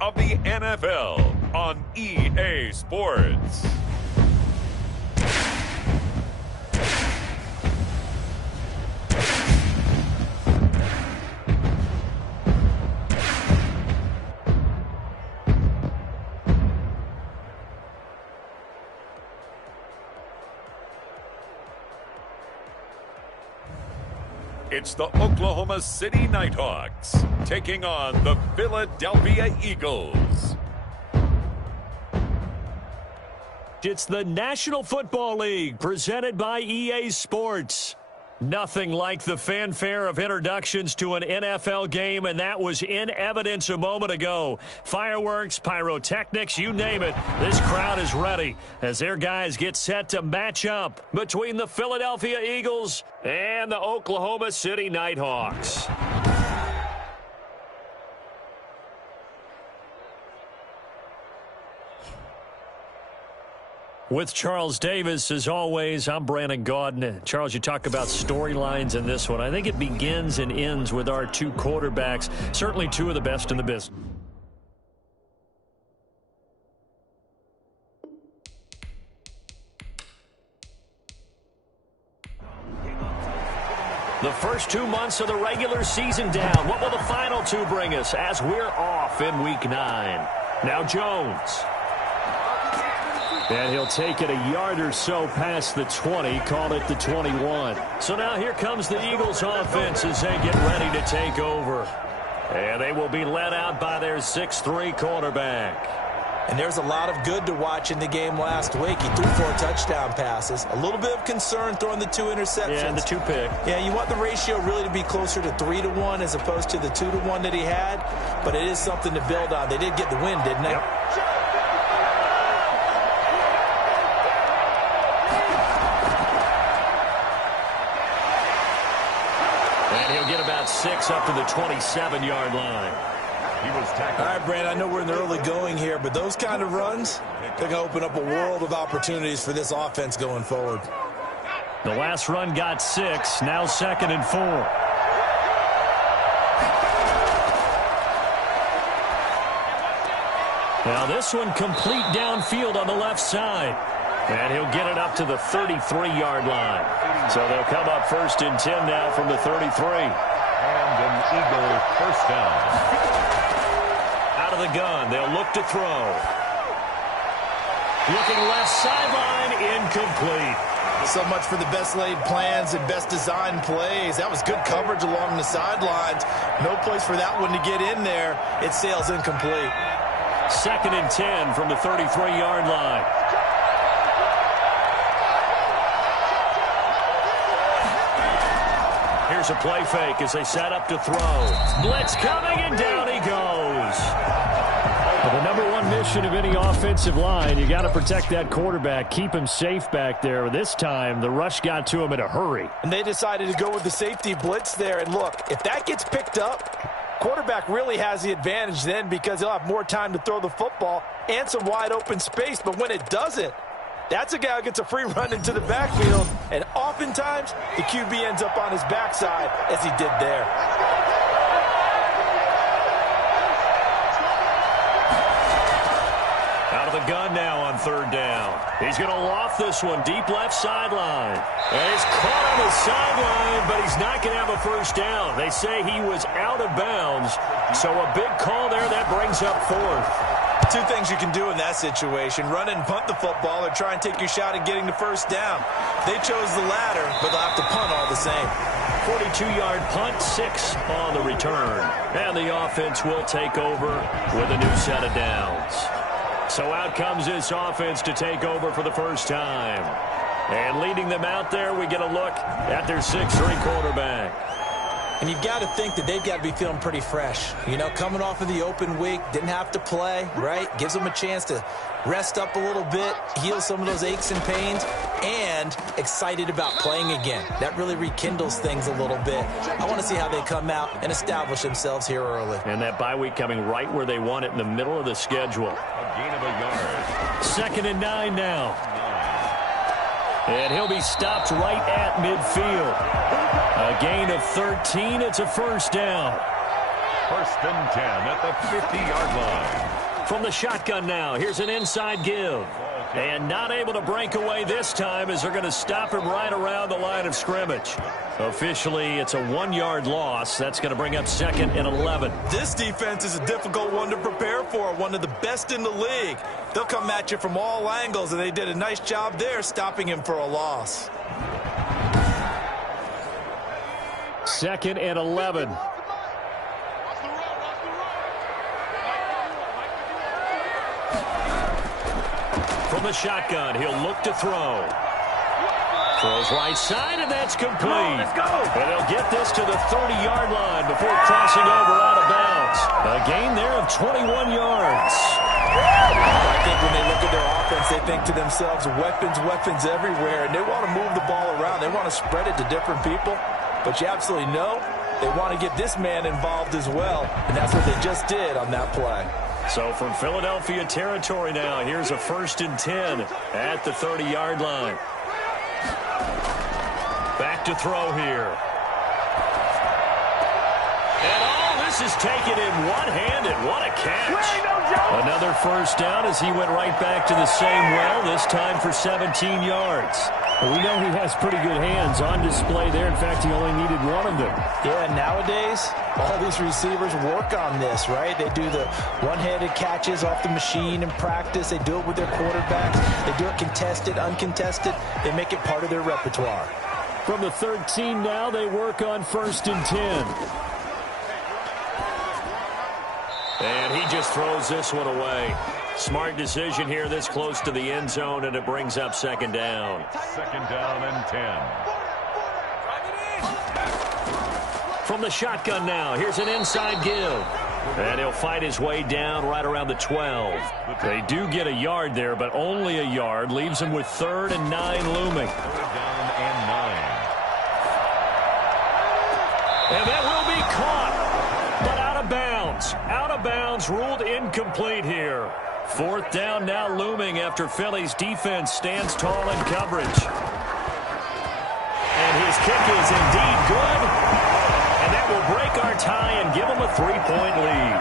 of the NFL on EA Sports. It's the Oklahoma City Nighthawks taking on the Philadelphia Eagles. It's the National Football League presented by EA Sports. Nothing like the fanfare of introductions to an NFL game, and that was in evidence a moment ago. Fireworks, pyrotechnics, you name it. This crowd is ready as their guys get set to match up between the Philadelphia Eagles and the Oklahoma City Nighthawks. With Charles Davis, as always, I'm Brandon Gaudin. Charles, you talk about storylines in this one. I think it begins and ends with our two quarterbacks, certainly two of the best in the business. The first 2 months of the regular season down. What will the final two bring us as we're off in Week 9? Now Jones. And he'll take it a yard or so past the 20, call it the 21. So now here comes the Eagles offense as they get ready to take over. And they will be led out by their 6'3" quarterback. And there's a lot of good to watch in the game last week. He threw 4 touchdown passes. A little bit of concern throwing the 2 interceptions. Yeah, and the 2 pick. Yeah, you want the ratio really to be closer to 3-1 as opposed to the 2-1 that he had. But it is something to build on. They did get the win, didn't they? Yep. Get about 6 up to the 27-yard line. All right, Brandon, I know we're in the early going here, but those kind of runs, they're going to open up a world of opportunities for this offense going forward. The last run got 6, now 2nd and 4. Now this one complete downfield on the left side. And he'll get it up to the 33-yard line. So they'll come up 1st and 10 now from the 33. And an Eagle first down. Out of the gun, they'll look to throw. Looking left sideline, incomplete. So much for the best laid plans and best designed plays. That was good coverage along the sidelines. No place for that one to get in there. It sails incomplete. 2nd and 10 from the 33-yard line. Here's a play fake as they set up to throw. Blitz coming, and down he goes. Well, the number one mission of any offensive line, you got to protect that quarterback, keep him safe back there. This time, the rush got to him in a hurry. And they decided to go with the safety blitz there. And look, if that gets picked up, quarterback really has the advantage then because he'll have more time to throw the football and some wide open space. But when it doesn't, that's a guy who gets a free run into the backfield, and oftentimes the QB ends up on his backside as he did there. Out of the gun now on 3rd down. He's going to loft this one deep left sideline. And he's caught on the sideline, but he's not going to have a first down. They say he was out of bounds, so a big call there that brings up 4th. 2 things you can do in that situation: run and punt the football, or try and take your shot at getting the first down. They chose the latter, but they'll have to punt all the same. 42-yard punt, 6 on the return. And the offense will take over with a new set of downs. So out comes this offense to take over for the first time. And leading them out there, we get a look at their 6'3" quarterback. And you've got to think that they've got to be feeling pretty fresh. You know, coming off of the open week, didn't have to play, right? Gives them a chance to rest up a little bit, heal some of those aches and pains, and excited about playing again. That really rekindles things a little bit. I want to see how they come out and establish themselves here early. And that bye week coming right where they want it, in the middle of the schedule. A gain of a yard. 2nd and 9 now. And he'll be stopped right at midfield. A gain of 13. It's a first down. 1st and 10 at the 50-yard line. From the shotgun now, here's an inside give. And not able to break away this time as they're going to stop him right around the line of scrimmage. Officially, it's a 1-yard loss. That's going to bring up 2nd and 11. This defense is a difficult one to prepare for, one of the best in the league. They'll come at you from all angles, and they did a nice job there stopping him for a loss. 2nd and 11. From the shotgun, he'll look to throw. Throws right side, and that's complete. Let's go. And they'll get this to the 30-yard line before crossing over out of bounds. A gain there of 21 yards. I think when they look at their offense, they think to themselves, weapons everywhere, and they want to move the ball around. They want to spread it to different people, but you absolutely know they want to get this man involved as well, and that's what they just did on that play. So from Philadelphia territory now, here's a 1st and 10 at the 30-yard line. Back to throw here. And all this is taken in one-handed. What a catch. Another first down as he went right back to the same well, this time for 17 yards. Well, we know he has pretty good hands on display there. In fact, he only needed one of them. Yeah, nowadays, all these receivers work on this, right? They do the one-handed catches off the machine in practice. They do it with their quarterbacks. They do it contested, uncontested. They make it part of their repertoire. From the 13 now, they work on 1st and 10. And he just throws this one away. Smart decision here this close to the end zone, and it brings up 2nd down. 2nd down and 10. From the shotgun now, here's an inside give. And he'll fight his way down right around the 12. They do get a yard there, but only a yard. Leaves him with 3rd and 9 looming. 3rd down and 9. And that will be caught, but out of bounds. Out of bounds, ruled incomplete here. 4th down now looming after Philly's defense stands tall in coverage. And his kick is indeed good. And that will break our tie and give them a 3-point lead.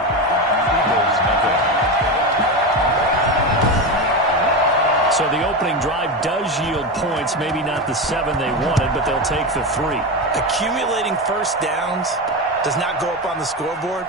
So the opening drive does yield points, maybe not the 7 they wanted, but they'll take the 3. Accumulating first downs does not go up on the scoreboard,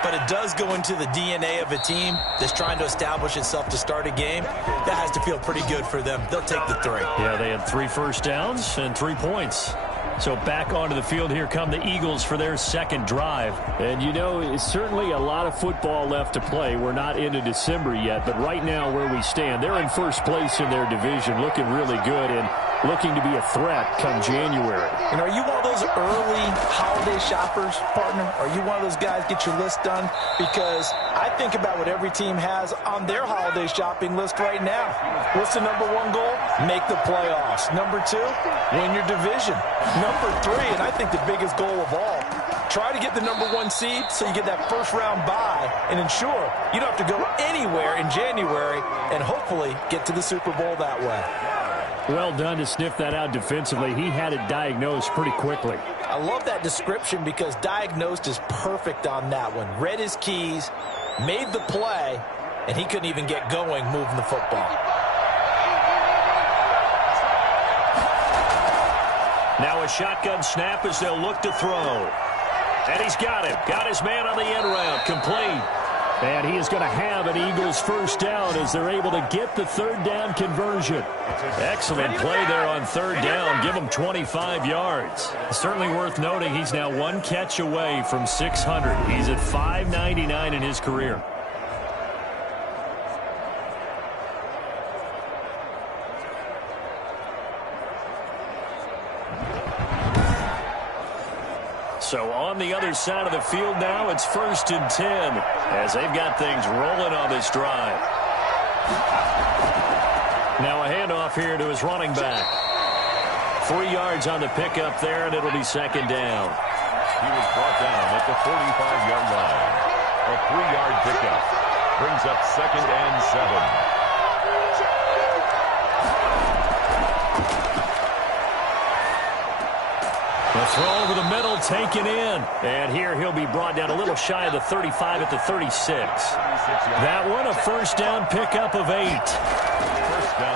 but it does go into the DNA of a team that's trying to establish itself to start a game. That has to feel pretty good for them. They'll take the 3. Yeah, they had 3 first downs and 3 points. So back onto the field, here come the Eagles for their 2nd drive. And you know, it's certainly a lot of football left to play. We're not into December yet, but right now where we stand, they're in first place in their division, looking really good and looking to be a threat come January. And are you one of those early holiday shoppers, partner? Are you one of those guys get your list done? Because I think about what every team has on their holiday shopping list right now. What's the number 1 goal? Make the playoffs. Number 2, win your division. Number 3, and I think the biggest goal of all, try to get the number 1 seed so you get that first-round bye and ensure you don't have to go anywhere in January and hopefully get to the Super Bowl that way. Well done to sniff that out defensively. He had it diagnosed pretty quickly. I love that description because diagnosed is perfect on that one. Read his keys, made the play, and he couldn't even get going moving the football. Now a shotgun snap as they'll look to throw. And he's got him. Got his man on the end route. Complete. And he is going to have an Eagles first down as they're able to get the 3rd down conversion. Excellent play there on 3rd down. Give him 25 yards. Certainly worth noting he's now 1 catch away from 600. He's at 599 in his career. So on the other side of the field now, it's 1st and 10 as they've got things rolling on this drive. Now a handoff here to his running back. 3 yards on the pickup there, and it'll be 2nd down. He was brought down at the 45-yard line. A 3-yard pickup brings up 2nd and 7. A throw over the middle, taken in. And here he'll be brought down a little shy of the 35 at the 36. That one, a first down pickup of 8.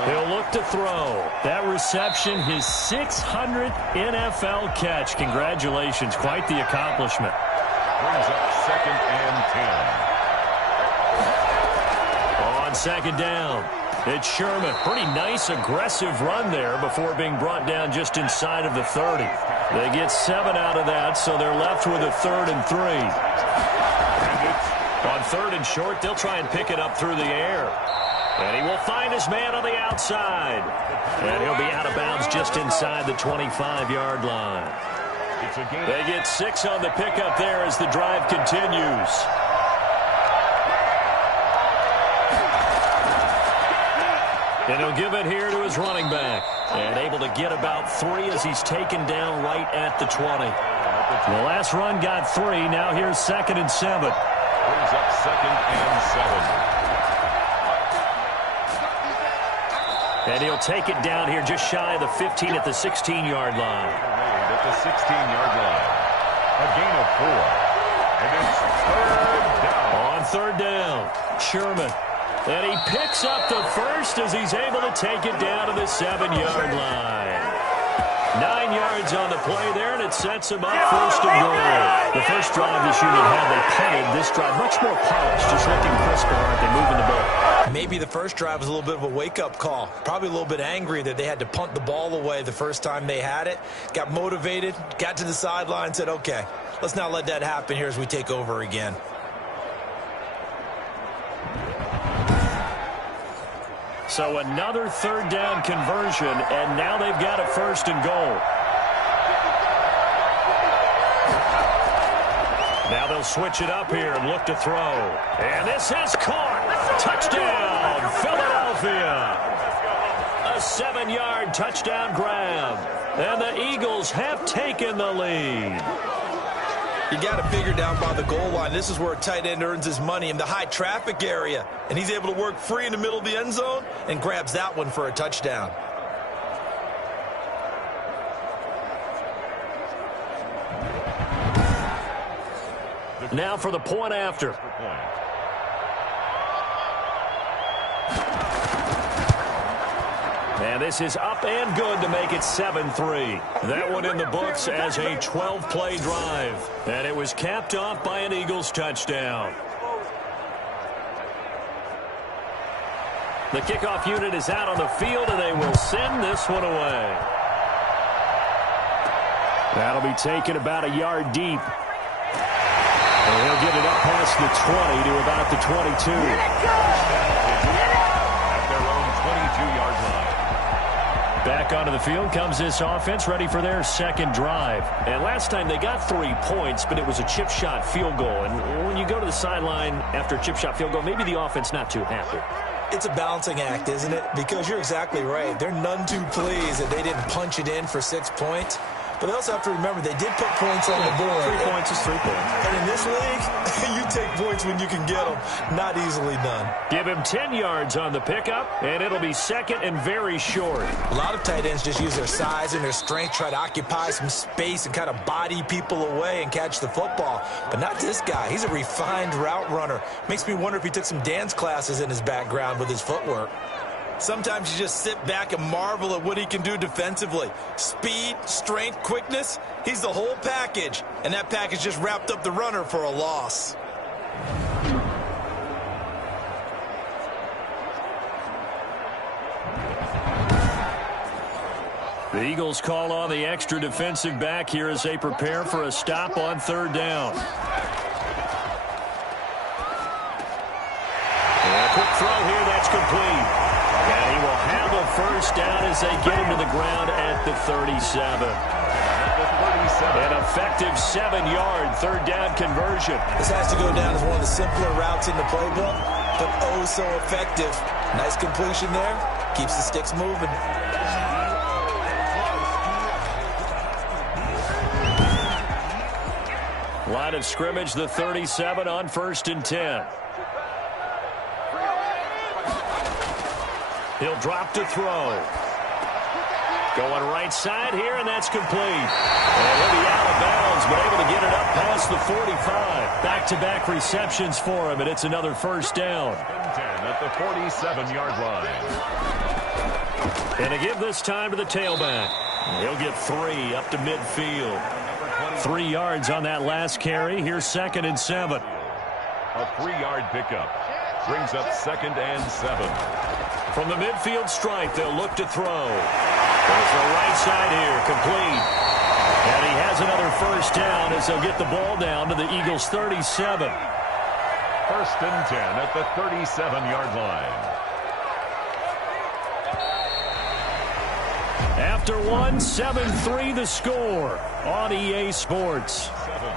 He'll look to throw. That reception, his 600th NFL catch. Congratulations. Quite the accomplishment. Brings up 2nd and 10. On 2nd down, it's Sherman. Pretty nice, aggressive run there before being brought down just inside of the 30. They get 7 out of that, so they're left with a 3rd and 3. On 3rd and short, they'll try and pick it up through the air. And he will find his man on the outside. And he'll be out of bounds just inside the 25-yard line. They get 6 on the pickup there as the drive continues. And he'll give it here to his running back. And able to get about 3 as he's taken down right at the 20. The last run got 3. Now here's 2nd and 7. Brings up 2nd and 7. And he'll take it down here just shy of the 15 at the 16-yard line. At the 16-yard line. A gain of 4. And it's 3rd down. On 3rd down, Sherman. And he picks up the first as he's able to take it down to the 7-yard line. 9 yards on the play there, and it sets him up 1st and goal. The first drive this unit had, they punted. This drive, much more polished, just looking crisper, aren't they, moving the ball? Maybe the first drive was a little bit of a wake-up call. Probably a little bit angry that they had to punt the ball away the first time they had it. Got motivated, got to the sideline, said, okay, let's not let that happen here as we take over again. So another 3rd down conversion, and now they've got a 1st and goal. Now they'll switch it up here and look to throw. And this is caught. Touchdown, Philadelphia. A 7-yard touchdown grab. And the Eagles have taken the lead. You got to figure down by the goal line. This is where a tight end earns his money, in the high traffic area. And he's able to work free in the middle of the end zone and grabs that one for a touchdown. Now for the point after. And this is up and good to make it 7-3. That one in the books as a 12-play drive. And it was capped off by an Eagles touchdown. The kickoff unit is out on the field, and they will send this one away. That'll be taken about a yard deep. And he'll get it up past the 20 to about the 22. At their own 22-yard line. Back onto the field comes this offense, ready for their 2nd drive. And last time they got 3 points, but it was a chip shot field goal. And when you go to the sideline after a chip shot field goal, maybe the offense not too happy. It's a balancing act, isn't it? Because you're exactly right. They're none too pleased that they didn't punch it in for 6 points. But they also have to remember they did put points on the board. 3 points is 3 points. And in this league, you take points when you can get them. Not easily done. Give him 10 yards on the pickup, and it'll be 2nd and very short. A lot of tight ends just use their size and their strength, try to occupy some space and kind of body people away and catch the football. But not this guy. He's a refined route runner. Makes me wonder if he took some dance classes in his background with his footwork. Sometimes you just sit back and marvel at what he can do defensively. Speed, strength, quickness, he's the whole package. And that package just wrapped up the runner for a loss. The Eagles call on the extra defensive back here as they prepare for a stop on 3rd down. And a quick throw here, that's complete. And he will have a 1st down as they get him to the ground at the 37. An effective 7-yard 3rd down conversion. This has to go down as one of the simpler routes in the playbook, but oh so effective. Nice completion there. Keeps the sticks moving. Line of scrimmage, the 37 on 1st and 10. He'll drop to throw. Going right side here, and that's complete. And he'll be out of bounds, but able to get it up past the 45. Back-to-back receptions for him, and it's another first down. 10 at the 47-yard line. And to give this time to the tailback. He'll get 3 up to midfield. 3 yards on that last carry. Here's 2nd and 7. A 3-yard pickup. Brings up 2nd and 7. From the midfield stripe, they'll look to throw. Goes to the right side here, complete. And he has another first down as they'll get the ball down to the Eagles' 37. 1st and 10 at the 37-yard line. After one, 7-3 the score on EA Sports. 7.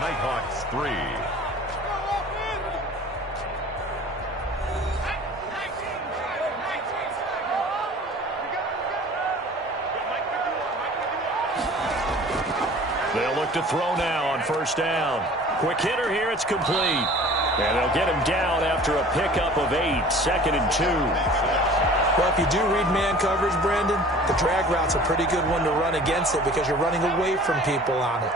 Nighthawks 3. They'll look to throw now on first down. Quick hitter here, it's complete. And they'll get him down after a pickup of 8, 2nd and 2. Well, if you do read man coverage, Brandon, the drag route's a pretty good one to run against it because you're running away from people on it.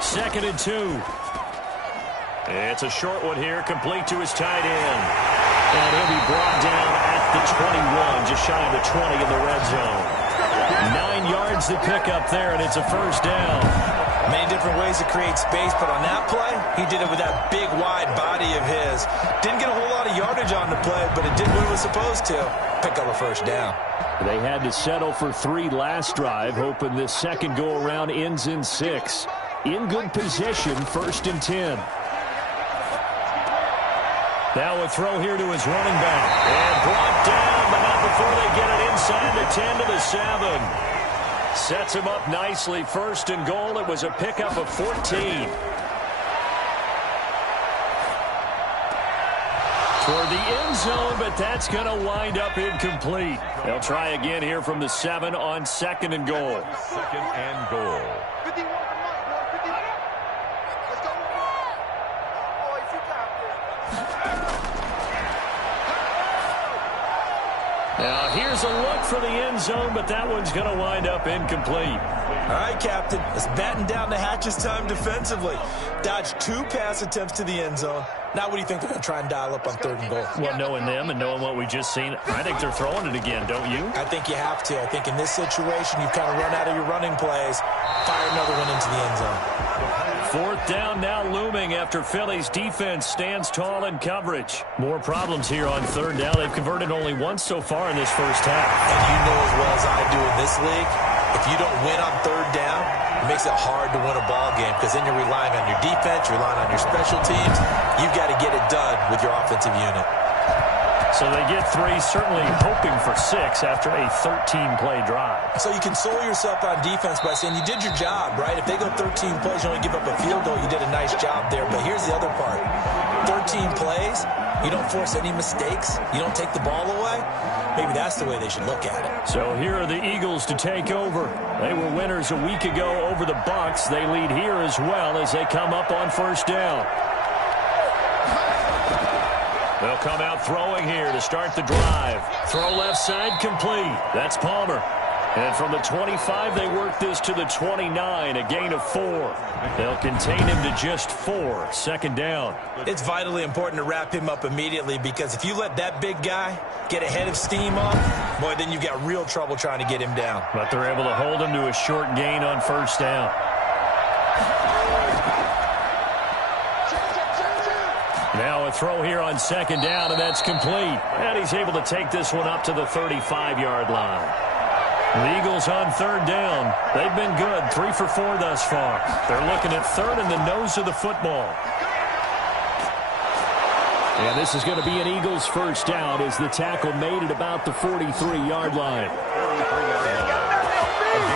2nd and 2. It's a short one here, complete to his tight end. And he'll be brought down at the 21, just shy of the 20 in the red zone. 9 yards to pick up there, and it's a first down. Many different ways to create space, but on that play, he did it with that big, wide body of his. Didn't get a whole lot of yardage on the play, but it did what it was supposed to. Pick up a first down. They had to settle for 3 last drive, hoping this second go-around ends in 6. In good position, 1st and 10. Now a throw here to his running back. And brought down, but not before they get it inside the 10 to the 7. Sets him up nicely. 1st and goal. It was a pickup of 14. Toward the end zone, but that's going to wind up incomplete. They'll try again here from the 7 on 2nd and goal. 2nd and goal. Now here's a look for the end zone, but that one's going to wind up incomplete. All right, Captain. It's batten down the hatches time defensively. Dodged 2 pass attempts to the end zone. Now what do you think they're going to try and dial up on 3rd and goal? Well, knowing them and knowing what we just seen, I think they're throwing it again, don't you? I think you have to. I think in this situation, you've kind of run out of your running plays. Fire another one into the end zone. 4th down now looming after Philly's defense stands tall in coverage. More problems here on 3rd down. They've converted only once so far in this first half. And you know as well as I do in this league, if you don't win on 3rd down, it makes it hard to win a ball game because then you're relying on your defense, you're relying on your special teams. You've got to get it done with your offensive unit. So they get 3, certainly hoping for 6 after a 13-play drive. So you console yourself on defense by saying you did your job, right? If they go 13 plays, you only give up a field goal, you did a nice job there. But here's the other part. 13 plays, you don't force any mistakes, you don't take the ball away. Maybe that's the way they should look at it. So here are the Eagles to take over. They were winners a week ago over the Bucs. They lead here as well as they come up on first down. They'll come out throwing here to start the drive. Throw left side complete. That's Palmer. And from the 25, they work this to the 29, a gain of 4. They'll contain him to just 4, 2nd down. It's vitally important to wrap him up immediately because if you let that big guy get ahead of steam on, boy, then you've got real trouble trying to get him down. But they're able to hold him to a short gain on first down. Now a throw here on 2nd down, and that's complete. And he's able to take this one up to the 35-yard line. The Eagles on 3rd down. They've been good, 3 for 4 thus far. They're looking at 3rd in the nose of the football. And this is going to be an Eagles first down as the tackle made at about the 43-yard line.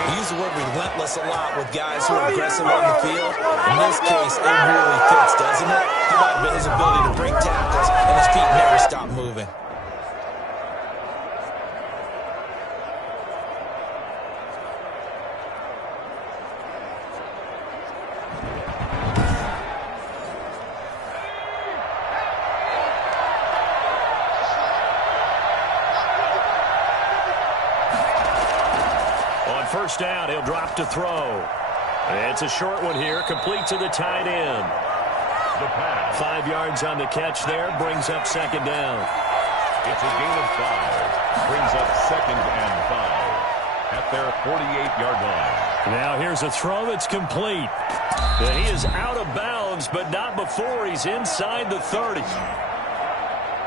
We use the word relentless a lot with guys who are aggressive on the field. In this case, it really fits, doesn't it? How about his ability to break tackles and his feet never stop moving? first down. He'll drop to throw. It's a short one here, complete to the tight end. The pass. 5 yards on the catch there, brings up second down. It's a gain of 5. Brings up second and 5 at their 48-yard line. Now here's a throw that's complete. He is out of bounds, but not before he's inside the 30.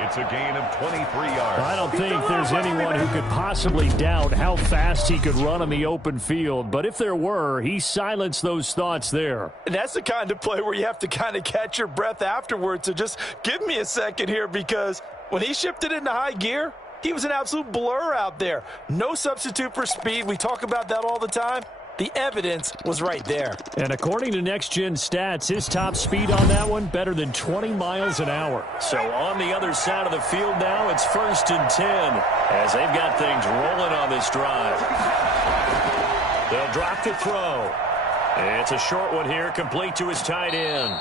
It's a gain of 23 yards. I don't think there's anyone who could possibly doubt how fast he could run on the open field. But if there were, he silenced those thoughts there. And that's the kind of play where you have to kind of catch your breath afterwards. So just give me a second here, because when he shifted into high gear, he was an absolute blur out there. No substitute for speed. We talk about that all the time. The evidence was right there. And according to Next Gen Stats, his top speed on that one, better than 20 miles an hour. So on the other side of the field now, it's 1st and 10 as they've got things rolling on this drive. They'll drop to throw. It's a short one here, complete to his tight end.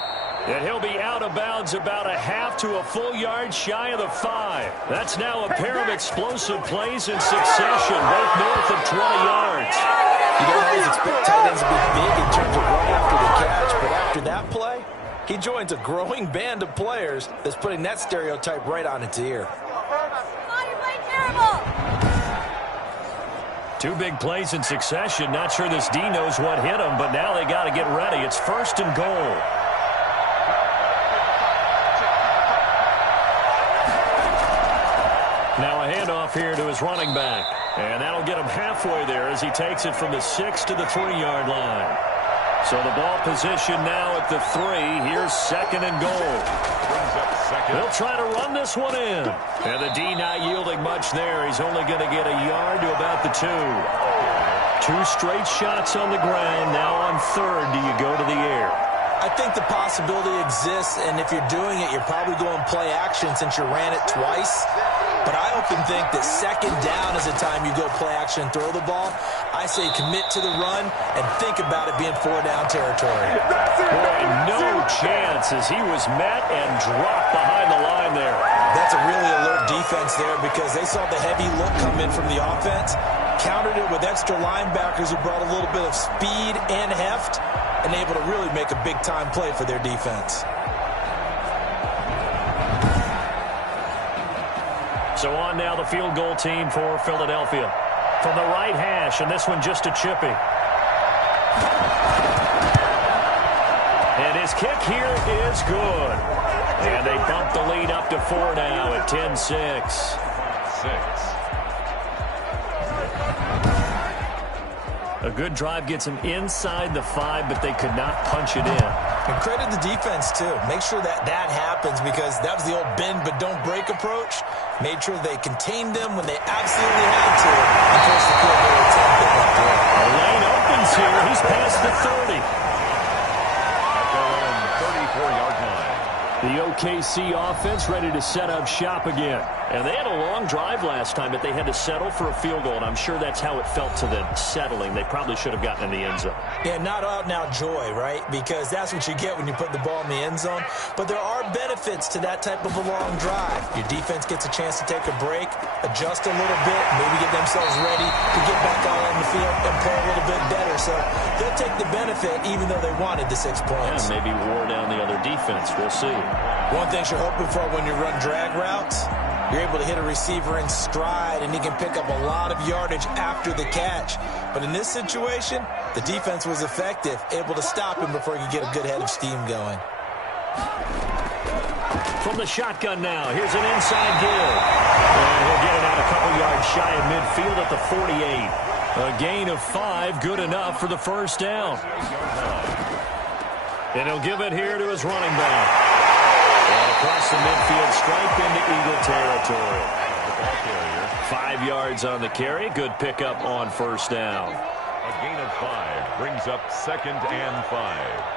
And he'll be out of bounds about a half to a full yard shy of the 5. That's now a pair of explosive plays in succession, both north of 20 yards. You don't always expect tight ends to be big in terms of run after the catch, but after that play, he joins a growing band of players that's putting that stereotype right on its ear. Two big plays in succession. Not sure this D knows what hit him, but now they got to get ready. It's 1st and goal. Now a handoff here to his running back. And that'll get him halfway there as he takes it from the 6 to the 3-yard line. So the ball position now at the 3. Here's 2nd and goal. Brings up second. They'll try to run this one in. And the D not yielding much there. He's only going to get a yard to about the 2. 2 straight shots on the ground. Now on 3rd, do you go to the air? I think the possibility exists, and if you're doing it, you're probably going play action since you ran it twice. But I often think that 2nd down is the time you go play action and throw the ball. I say commit to the run and think about it being 4-down territory. Boy, no chance as he was met and dropped behind the line there. That's a really alert defense there because they saw the heavy look come in from the offense, countered it with extra linebackers who brought a little bit of speed and heft, and able to really make a big-time play for their defense. So on now the field goal team for Philadelphia. From the right hash, and this one just a chippy. And his kick here is good. And they bump the lead up to 4 now at 10-6. 6. A good drive gets them inside the 5, but they could not punch it in. And credit the defense, too. Make sure that happens because that was the old bend but don't break approach. Made sure they contained them when they absolutely had to and forced the field goal attempt that went through. A lane opens here. He's past the 30. At their own 34-yard line. The OKC offense ready to set up shop again. And they had a long drive last time, but they had to settle for a field goal, and I'm sure that's how it felt to them, settling. They probably should have gotten in the end zone. Yeah, not out-and-out joy, right? Because that's what you get when you put the ball in the end zone. But there are benefits to that type of a long drive. Your defense gets a chance to take a break, adjust a little bit, maybe get themselves ready to get back out on the field and play a little bit better. So they'll take the benefit even though they wanted the 6 points. Yeah, maybe wore down the other defense. We'll see. One thing you're hoping for when you run drag routes, you're able to hit a receiver in stride, and he can pick up a lot of yardage after the catch. But in this situation, the defense was effective, able to stop him before he could get a good head of steam going. From the shotgun now, here's an inside give. And he'll get it out a couple yards shy of midfield at the 48. A gain of 5, good enough for the 1st down. And he'll give it here to his running back. And across the midfield stripe into Eagle territory. 5 yards on the carry. Good pickup on 1st down. A gain of 5 brings up 2nd and 5.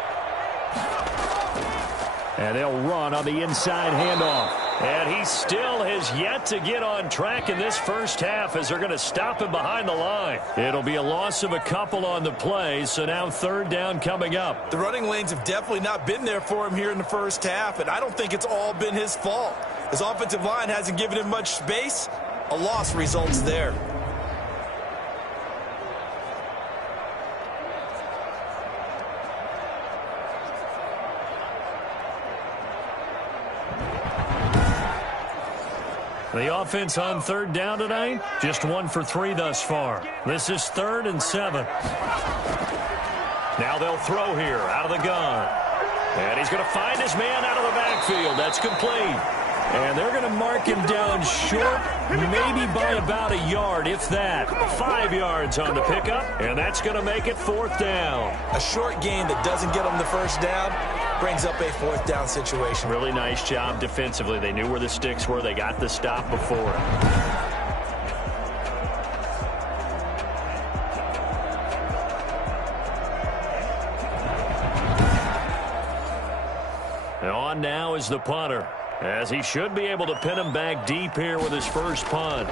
And they'll run on the inside handoff. And he still has yet to get on track in this first half as they're going to stop him behind the line. It'll be a loss of a couple on the play, so now 3rd down coming up. The running lanes have definitely not been there for him here in the first half, and I don't think it's all been his fault. His offensive line hasn't given him much space. A loss results there. The offense on third down tonight, just 1 for 3 thus far. This is 3rd and 7. Now they'll throw here out of the gun. And he's going to find his man out of the backfield. That's complete. And they're going to mark him down short, maybe by about a yard, if that. 5 yards on the pickup, and that's going to make it 4th down. A short gain that doesn't get them the first down brings up a 4th down situation. Really nice job defensively. They knew where the sticks were. They got the stop before it. On now is the punter, as he should be able to pin him back deep here with his first punt.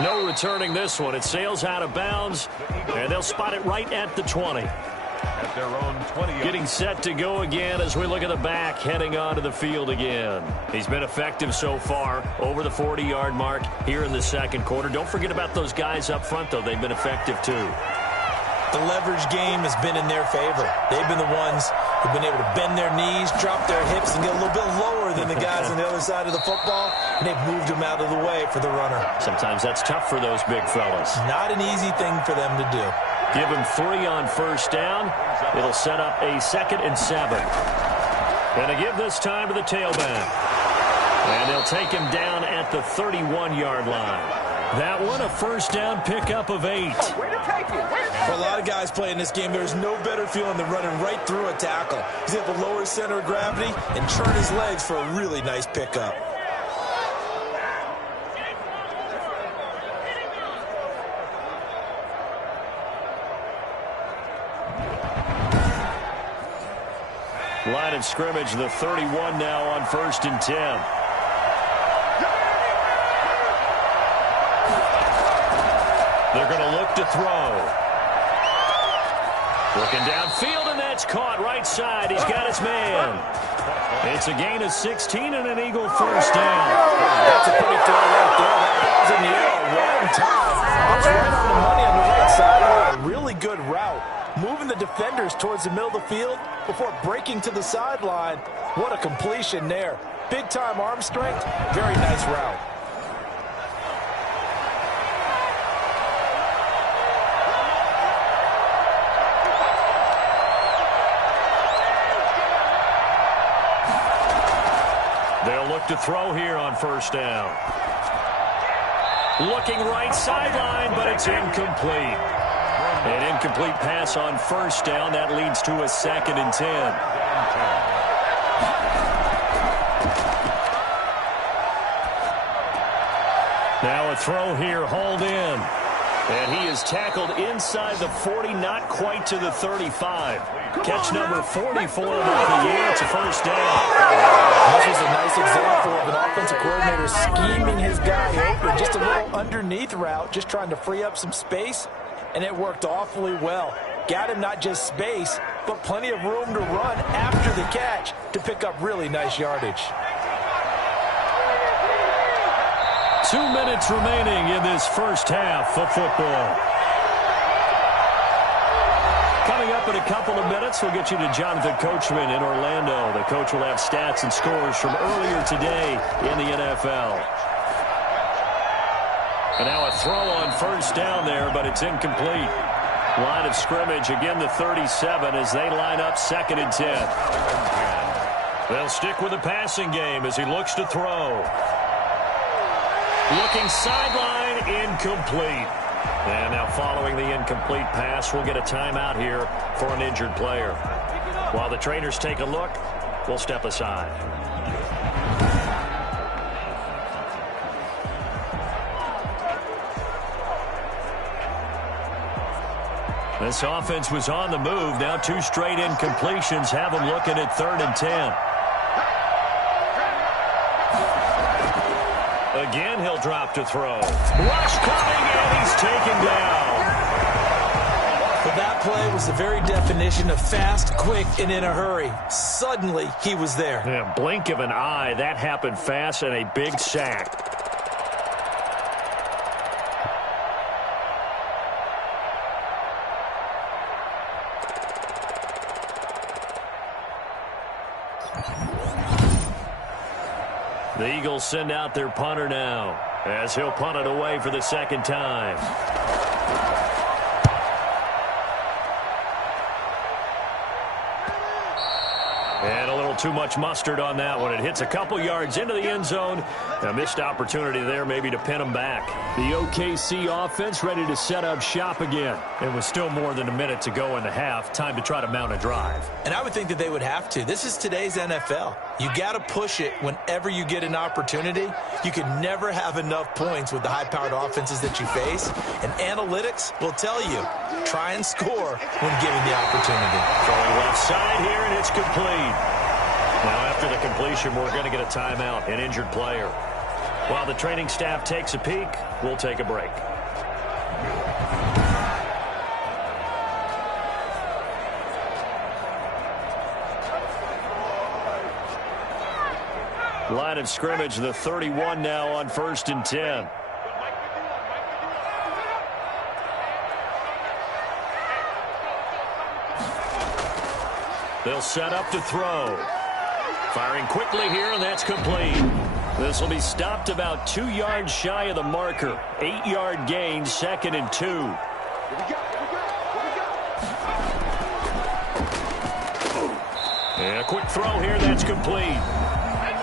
No returning this one. It sails out of bounds, and they'll spot it right at the 20. At their own 20. Getting set to go again as we look at the back, heading onto the field again. He's been effective so far, over the 40-yard mark here in the second quarter. Don't forget about those guys up front, though. They've been effective, too. The leverage game has been in their favor. They've been the ones who've been able to bend their knees, drop their hips, and get a little bit lower than the guys on the other side of the football, and they've moved them out of the way for the runner. Sometimes that's tough for those big fellas. Not an easy thing for them to do. Give him 3 on first down. It'll set up a 2nd and 7. And to give this time to the tailback. And they'll take him down at the 31-yard line. That one, a first down pickup of 8. For a lot of guys playing this game, there's no better feeling than running right through a tackle. He's able to lower his center of gravity and turn his legs for a really nice pickup. Line of scrimmage, the 31 now on 1st and 10. They're going to look to throw. Looking downfield, and that's caught right side. He's got his man. It's a gain of 16 and an Eagle first down. That's a pretty throw right there. That ball's in the air, wrong time. It's right on the money on the right side. A really good route. Moving the defenders towards the middle of the field before breaking to the sideline. What a completion there. Big-time arm strength. Very nice route. They'll look to throw here on first down. Looking right sideline, but it's incomplete. An incomplete pass on first down. That leads to a 2nd and 10. Now a throw here, hauled in. And he is tackled inside the 40, not quite to the 35. Catch number 44 of the year. It's a first down. This is a nice example of an offensive coordinator scheming his guy open. Just a little underneath route, just trying to free up some space, and it worked awfully well. Got him not just space, but plenty of room to run after the catch to pick up really nice yardage. 2 minutes remaining in this first half of football. Coming up in a couple of minutes, we'll get you to Jonathan Coachman in Orlando. The coach will have stats and scores from earlier today in the NFL. And now a throw on first down there, but it's incomplete. Line of scrimmage, again the 37 as they line up 2nd and 10. They'll stick with the passing game as he looks to throw. Looking sideline, incomplete. And now following the incomplete pass, we'll get a timeout here for an injured player. While the trainers take a look, we'll step aside. This offense was on the move. Now 2 straight incompletions have them looking at 3rd and 10. Again, he'll drop to throw. Rush coming, and he's taken down. But that play was the very definition of fast, quick, and in a hurry. Suddenly, he was there. Yeah, blink of an eye. That happened fast, and a big sack. The Eagles send out their punter now, as he'll punt it away for the second time. And a little too much mustard on that one. It hits a couple yards into the end zone. A missed opportunity there maybe to pin them back. The OKC offense ready to set up shop again. It was still more than a minute to go in the half. Time to try to mount a drive. And I would think that they would have to. This is today's NFL. You got to push it whenever you get an opportunity. You can never have enough points with the high-powered offenses that you face. And analytics will tell you, try and score when given the opportunity. Throwing left side here, and it's complete. Now, after the completion, we're going to get a timeout, an injured player. While the training staff takes a peek, we'll take a break. Line of scrimmage, the 31 now on 1st and 10. They'll set up to throw. Firing quickly here, and that's complete. This will be stopped about 2 yards shy of the marker. 8-yard gain, 2nd and 2. And a quick throw here, that's complete.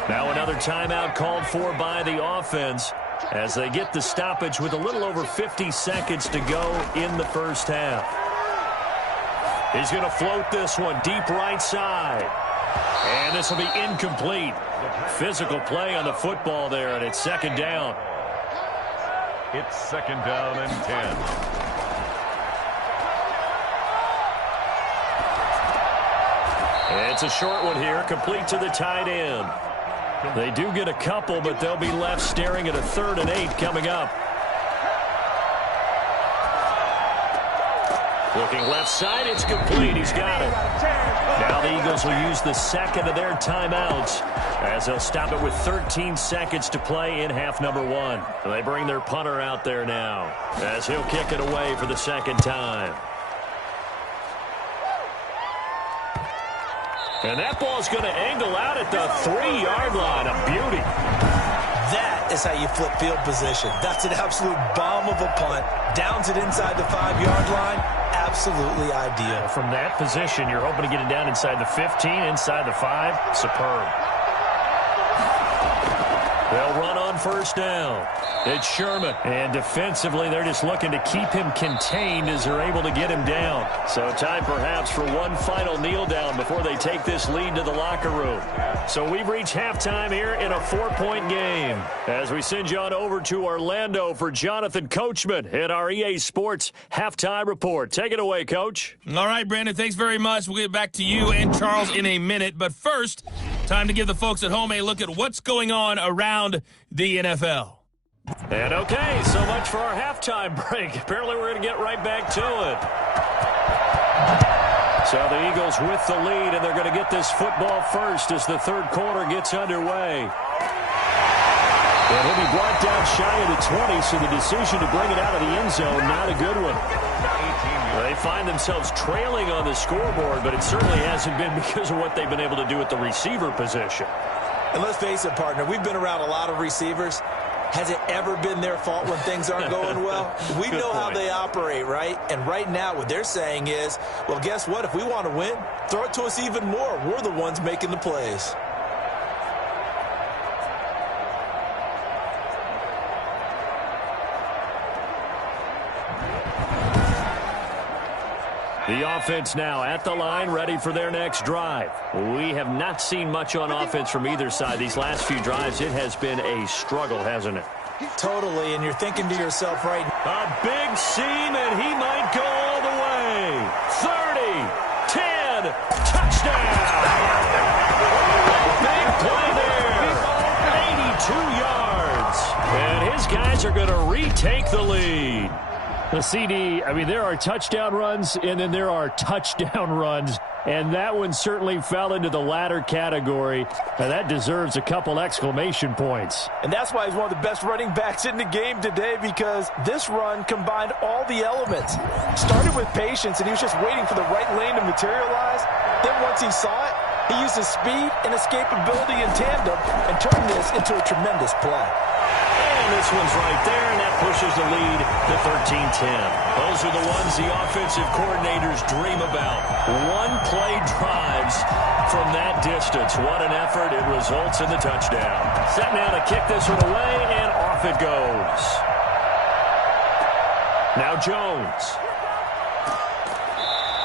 Now another timeout called for by the offense as they get the stoppage with a little over 50 seconds to go in the first half. He's going to float this one deep right side. And this will be incomplete. Physical play on the football there, and it's 2nd down. It's 2nd down and 10. It's a short one here, complete to the tight end. They do get a couple, but they'll be left staring at a 3rd and 8 coming up. Looking left side, it's complete. He's got it. Now the Eagles will use the 2nd of their timeouts as they'll stop it with 13 seconds to play in half number 1. They bring their punter out there now as he'll kick it away for the 2nd time. And that ball's going to angle out at the 3-yard line. A beauty. That is how you flip field position. That's an absolute bomb of a punt. Downs it inside the 5-yard line. Absolutely ideal. From that position, you're hoping to get it down inside the 15, inside the 5. Superb. They'll run on 1st down. It's Sherman. And defensively, they're just looking to keep him contained as they're able to get him down. So time perhaps for one final kneel down before they take this lead to the locker room. So we've reached halftime here in a 4-point game. As we send you on over to Orlando for Jonathan Coachman at our EA Sports Halftime Report. Take it away, Coach. All right, Brandon, thanks very much. We'll get back to you and Charles in a minute. But first, time to give the folks at home a look at what's going on around the NFL. And okay, so much for our halftime break. Apparently we're going to get right back to it. So the Eagles with the lead, and they're going to get this football first as the 3rd quarter gets underway. And he'll be brought down shy of the 20, so the decision to bring it out of the end zone, not a good one. They find themselves trailing on the scoreboard, but it certainly hasn't been because of what they've been able to do at the receiver position. And let's face it, partner, we've been around a lot of receivers. Has it ever been their fault when things aren't going well? We know how they operate, right? And right now what they're saying is, well, guess what? If we want to win, throw it to us even more. We're the ones making the plays. The offense now at the line, ready for their next drive. We have not seen much on offense from either side. These last few drives, it has been a struggle, hasn't it? Totally, and you're thinking to yourself right now. A big seam, and he might go all the way. 30, 10, touchdown! Big play there. 82 yards. And his guys are going to retake the lead. The CD, I mean, there are touchdown runs, and then there are touchdown runs, and that one certainly fell into the latter category, and that deserves a couple exclamation points. And that's why he's one of the best running backs in the game today, because this run combined all the elements. Started with patience, and he was just waiting for the right lane to materialize. Then once he saw it, He used his speed and escapability in tandem and turned this into a tremendous play. And this one's right there, and that pushes the lead to 13-10. Those are the ones the offensive coordinators dream about. One-play drives from that distance. What an effort. It results in the touchdown. Set now to kick this one away, and off it goes. Now Jones.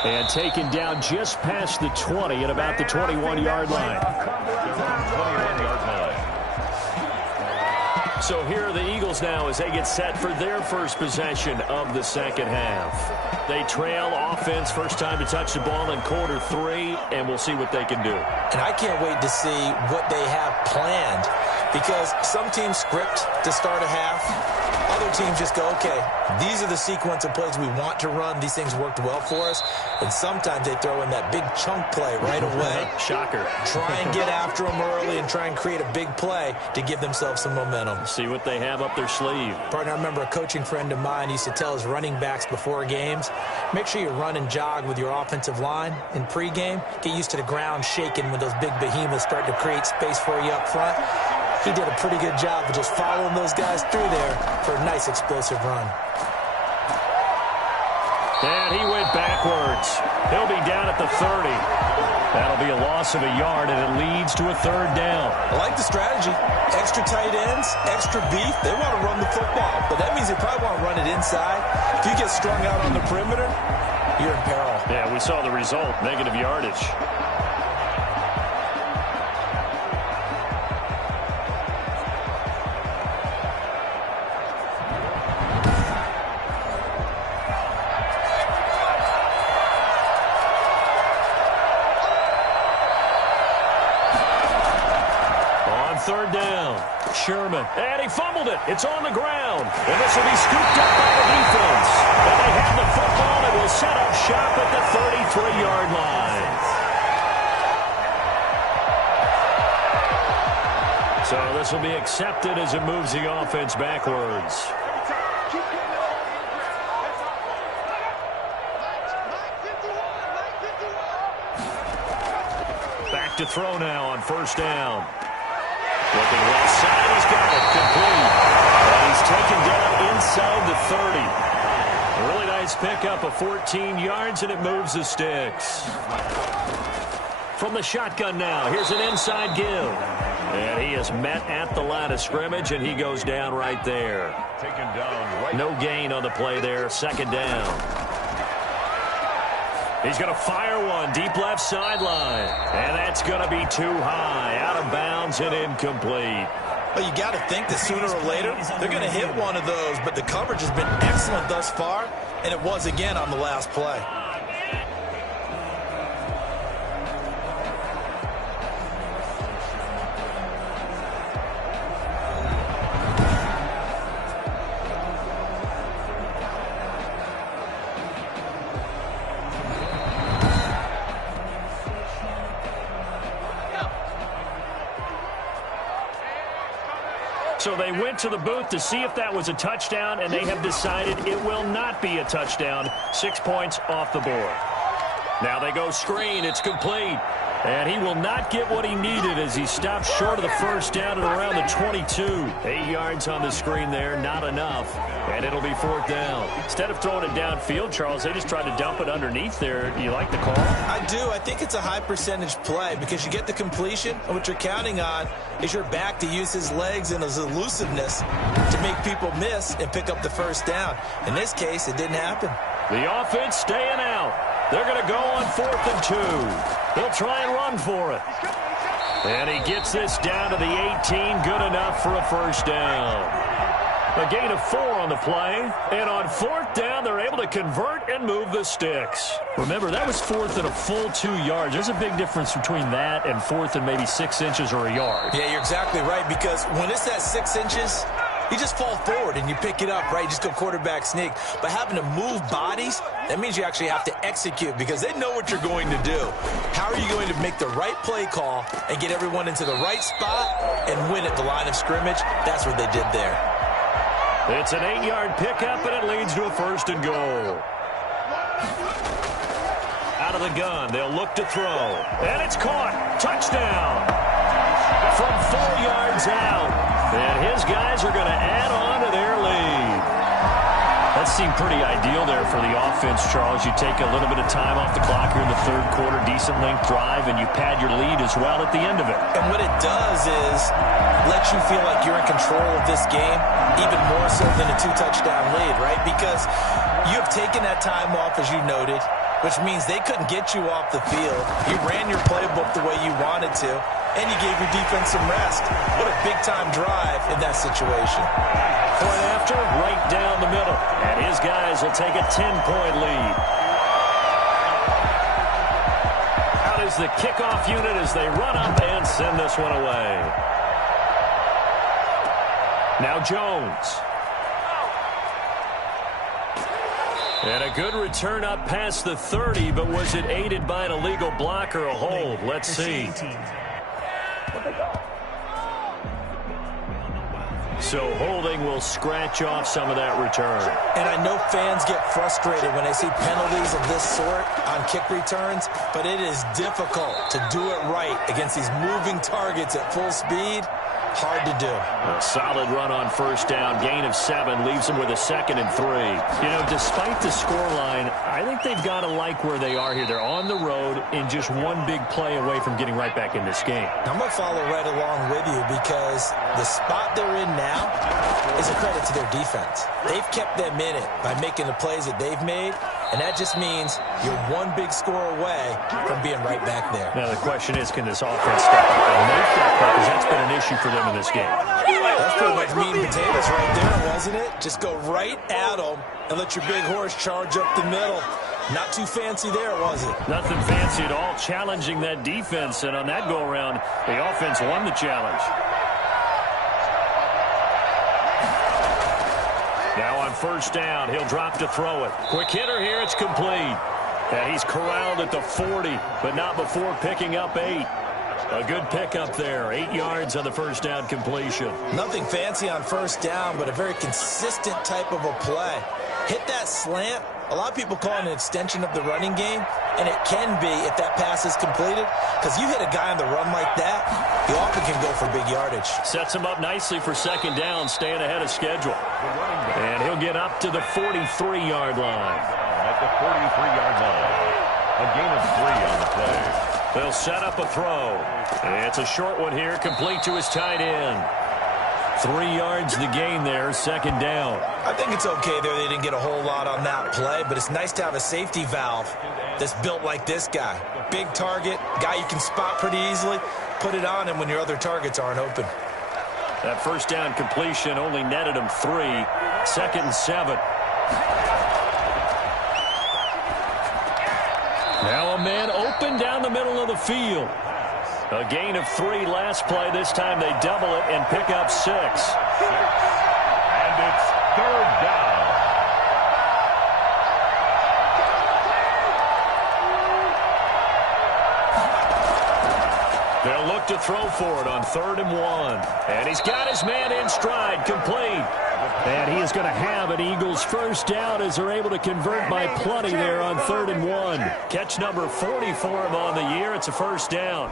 And taken down just past the 20 at about the 21-yard line. 21-yard line. So here are the Eagles now as they get set for their first possession of the second half. They trail offense, first time to touch the ball in quarter 3, and we'll see what they can do. And I can't wait to see what they have planned, because some teams script to start a half. Other teams just go, okay, these are the sequence of plays we want to run. These things worked well for us. And sometimes they throw in that big chunk play right away. Shocker. Try and get after them early and try and create a big play to give themselves some momentum. See what they have up their sleeve. Partner, I remember a coaching friend of mine used to tell his running backs before games, make sure you run and jog with your offensive line in pregame. Get used to the ground shaking when those big behemoths start to create space for you up front. He did a pretty good job of just following those guys through there for a nice explosive run. And he went backwards. He'll be down at the 30. That'll be a loss of a yard, and it leads to a third down. I like the strategy. Extra tight ends, extra beef. They want to run the football, but that means they probably want to run it inside. If you get strung out on the perimeter, you're in peril. Yeah, we saw the result, negative yardage. Third down. Sherman. And he fumbled it. It's on the ground. And this will be scooped up by the defense. And they have the football and will set up shop at the 33-yard line. So this will be accepted as it moves the offense backwards. Back to throw now on first down. Looking left side, he's got it complete. And he's taken down inside the 30. A really nice pickup of 14 yards, and it moves the sticks. From the shotgun now, here's an inside give. And he is met at the line of scrimmage, and he goes down right there. Taken down right. No gain on the play there, second down. He's going to fire one deep left sideline. And that's going to be too high. Out of bounds and incomplete. Well, you got to think that sooner or later they're going to hit one of those. But the coverage has been excellent thus far. And it was again on the last play. So they went to the booth to see if that was a touchdown, and they have decided it will not be a touchdown. 6 points off the board. Now they go screen. It's complete. And he will not get what he needed as he stops short of the first down at around the 22. 8 yards on the screen there, not enough. And it'll be fourth down. Instead of throwing it downfield, Charles, they just tried to dump it underneath there. Do you like the call? I do. I think it's a high percentage play because you get the completion, and what you're counting on is your back to use his legs and his elusiveness to make people miss and pick up the first down. In this case, it didn't happen. The offense staying out. They're going to go on 4th and 2. They'll try and run for it. And he gets this down to the 18. Good enough for a first down. A gain of 4 on the play. And on 4th down, they're able to convert and move the sticks. Remember, that was 4th and a full 2 yards. There's a big difference between that and 4th and maybe 6 inches or a yard. Yeah, you're exactly right, because when it's at 6 inches, you just fall forward and you pick it up, right? You just go quarterback sneak. But having to move bodies, that means you actually have to execute because they know what you're going to do. How are you going to make the right play call and get everyone into the right spot and win at the line of scrimmage? That's what they did there. It's an 8-yard pickup, and it leads to a 1st and goal. Out of the gun. They'll look to throw. And it's caught. Touchdown. From 4 yards out. And his guys are going to add on to their lead. That seemed pretty ideal there for the offense, Charles. You take a little bit of time off the clock here in the third quarter, decent length drive, and you pad your lead as well at the end of it. And what it does is let you feel like you're in control of this game, even more so than a 2-touchdown lead, right? Because you have taken that time off, as you noted, which means they couldn't get you off the field. You ran your playbook the way you wanted to, and you gave your defense some rest. What a big-time drive in that situation. Point after, right down the middle. And his guys will take a 10-point lead. Out is the kickoff unit as they run up and send this one away. Now Jones. And a good return up past the 30, but was it aided by an illegal block or a hold? Let's see. So holding will scratch off some of that return. And I know fans get frustrated when they see penalties of this sort on kick returns, but it is difficult to do it right against these moving targets at full speed. Hard to do. A solid run on first down. Gain of 7 leaves them with a 2nd and 3. You know, despite the scoreline, I think they've got to like where they are here. They're on the road and just one big play away from getting right back in this game. I'm going to follow right along with you because the spot they're in now is a credit to their defense. They've kept them in it by making the plays that they've made, and that just means you're one big score away from being right back there. Now the question is, can this offense step up and make that play? Because that's been an issue for them in this game. That's pretty much meat and potatoes right there, wasn't it? Just go right at them and let your big horse charge up the middle. Not too fancy there, was it? Nothing fancy at all, challenging that defense, and on that go-around, the offense won the challenge. Now on first down, he'll drop to throw it. Quick hitter here, it's complete. And he's corralled at the 40, but not before picking up 8. A good pickup there, 8 yards on the first down completion. Nothing fancy on first down, but a very consistent type of a play. Hit that slant. A lot of people call it an extension of the running game, and it can be if that pass is completed, because you hit a guy on the run like that, he often can go for big yardage. Sets him up nicely for second down, staying ahead of schedule. And he'll get up to the 43-yard line. At the 43-yard line. A gain of 3 on the play. They'll set up a throw. It's a short one here, complete to his tight end. 3 yards the gain there, second down. I think it's okay there. They didn't get a whole lot on that play, but it's nice to have a safety valve that's built like this guy. Big target, guy you can spot pretty easily. Put it on him when your other targets aren't open. That first down completion only netted him 3. 2nd and 7. Now a man open down the middle of the field. A gain of 3 last play. This time they double it and pick up 6. And it's third down. They'll look to throw for it on 3rd and 1. And he's got his man in stride, complete. And he is going to have an Eagles first down as they're able to convert by plenty there on 3rd and 1. Catch number 40 for him on the year. It's a first down.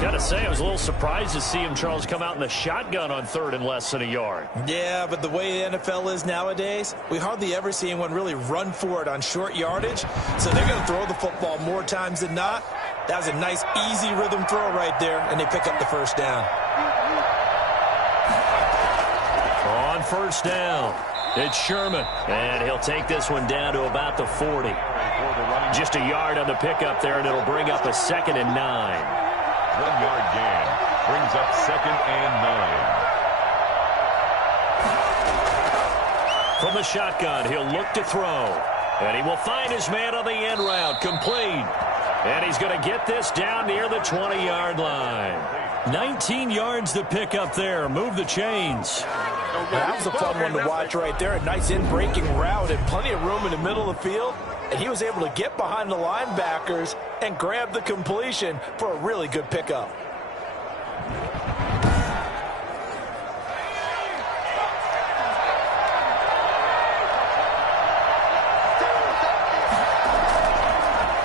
Got to say, I was a little surprised to see him, Charles, come out in the shotgun on 3rd and less than a yard. Yeah, but the way the NFL is nowadays, we hardly ever see anyone really run for it on short yardage. So they're going to throw the football more times than not. That was a nice, easy rhythm throw right there, and they pick up the first down. On first down, it's Sherman. And he'll take this one down to about the 40. Just a yard on the pickup there, and it'll bring up a 2nd and 9. 1-yard gain brings up 2nd and 9. From the shotgun, he'll look to throw. And he will find his man on the end route, complete. And he's going to get this down near the 20-yard line. 19 yards to pick up there. Move the chains. That was a fun one to watch right there. A nice in-breaking route and plenty of room in the middle of the field. And he was able to get behind the linebackers and grab the completion for a really good pickup.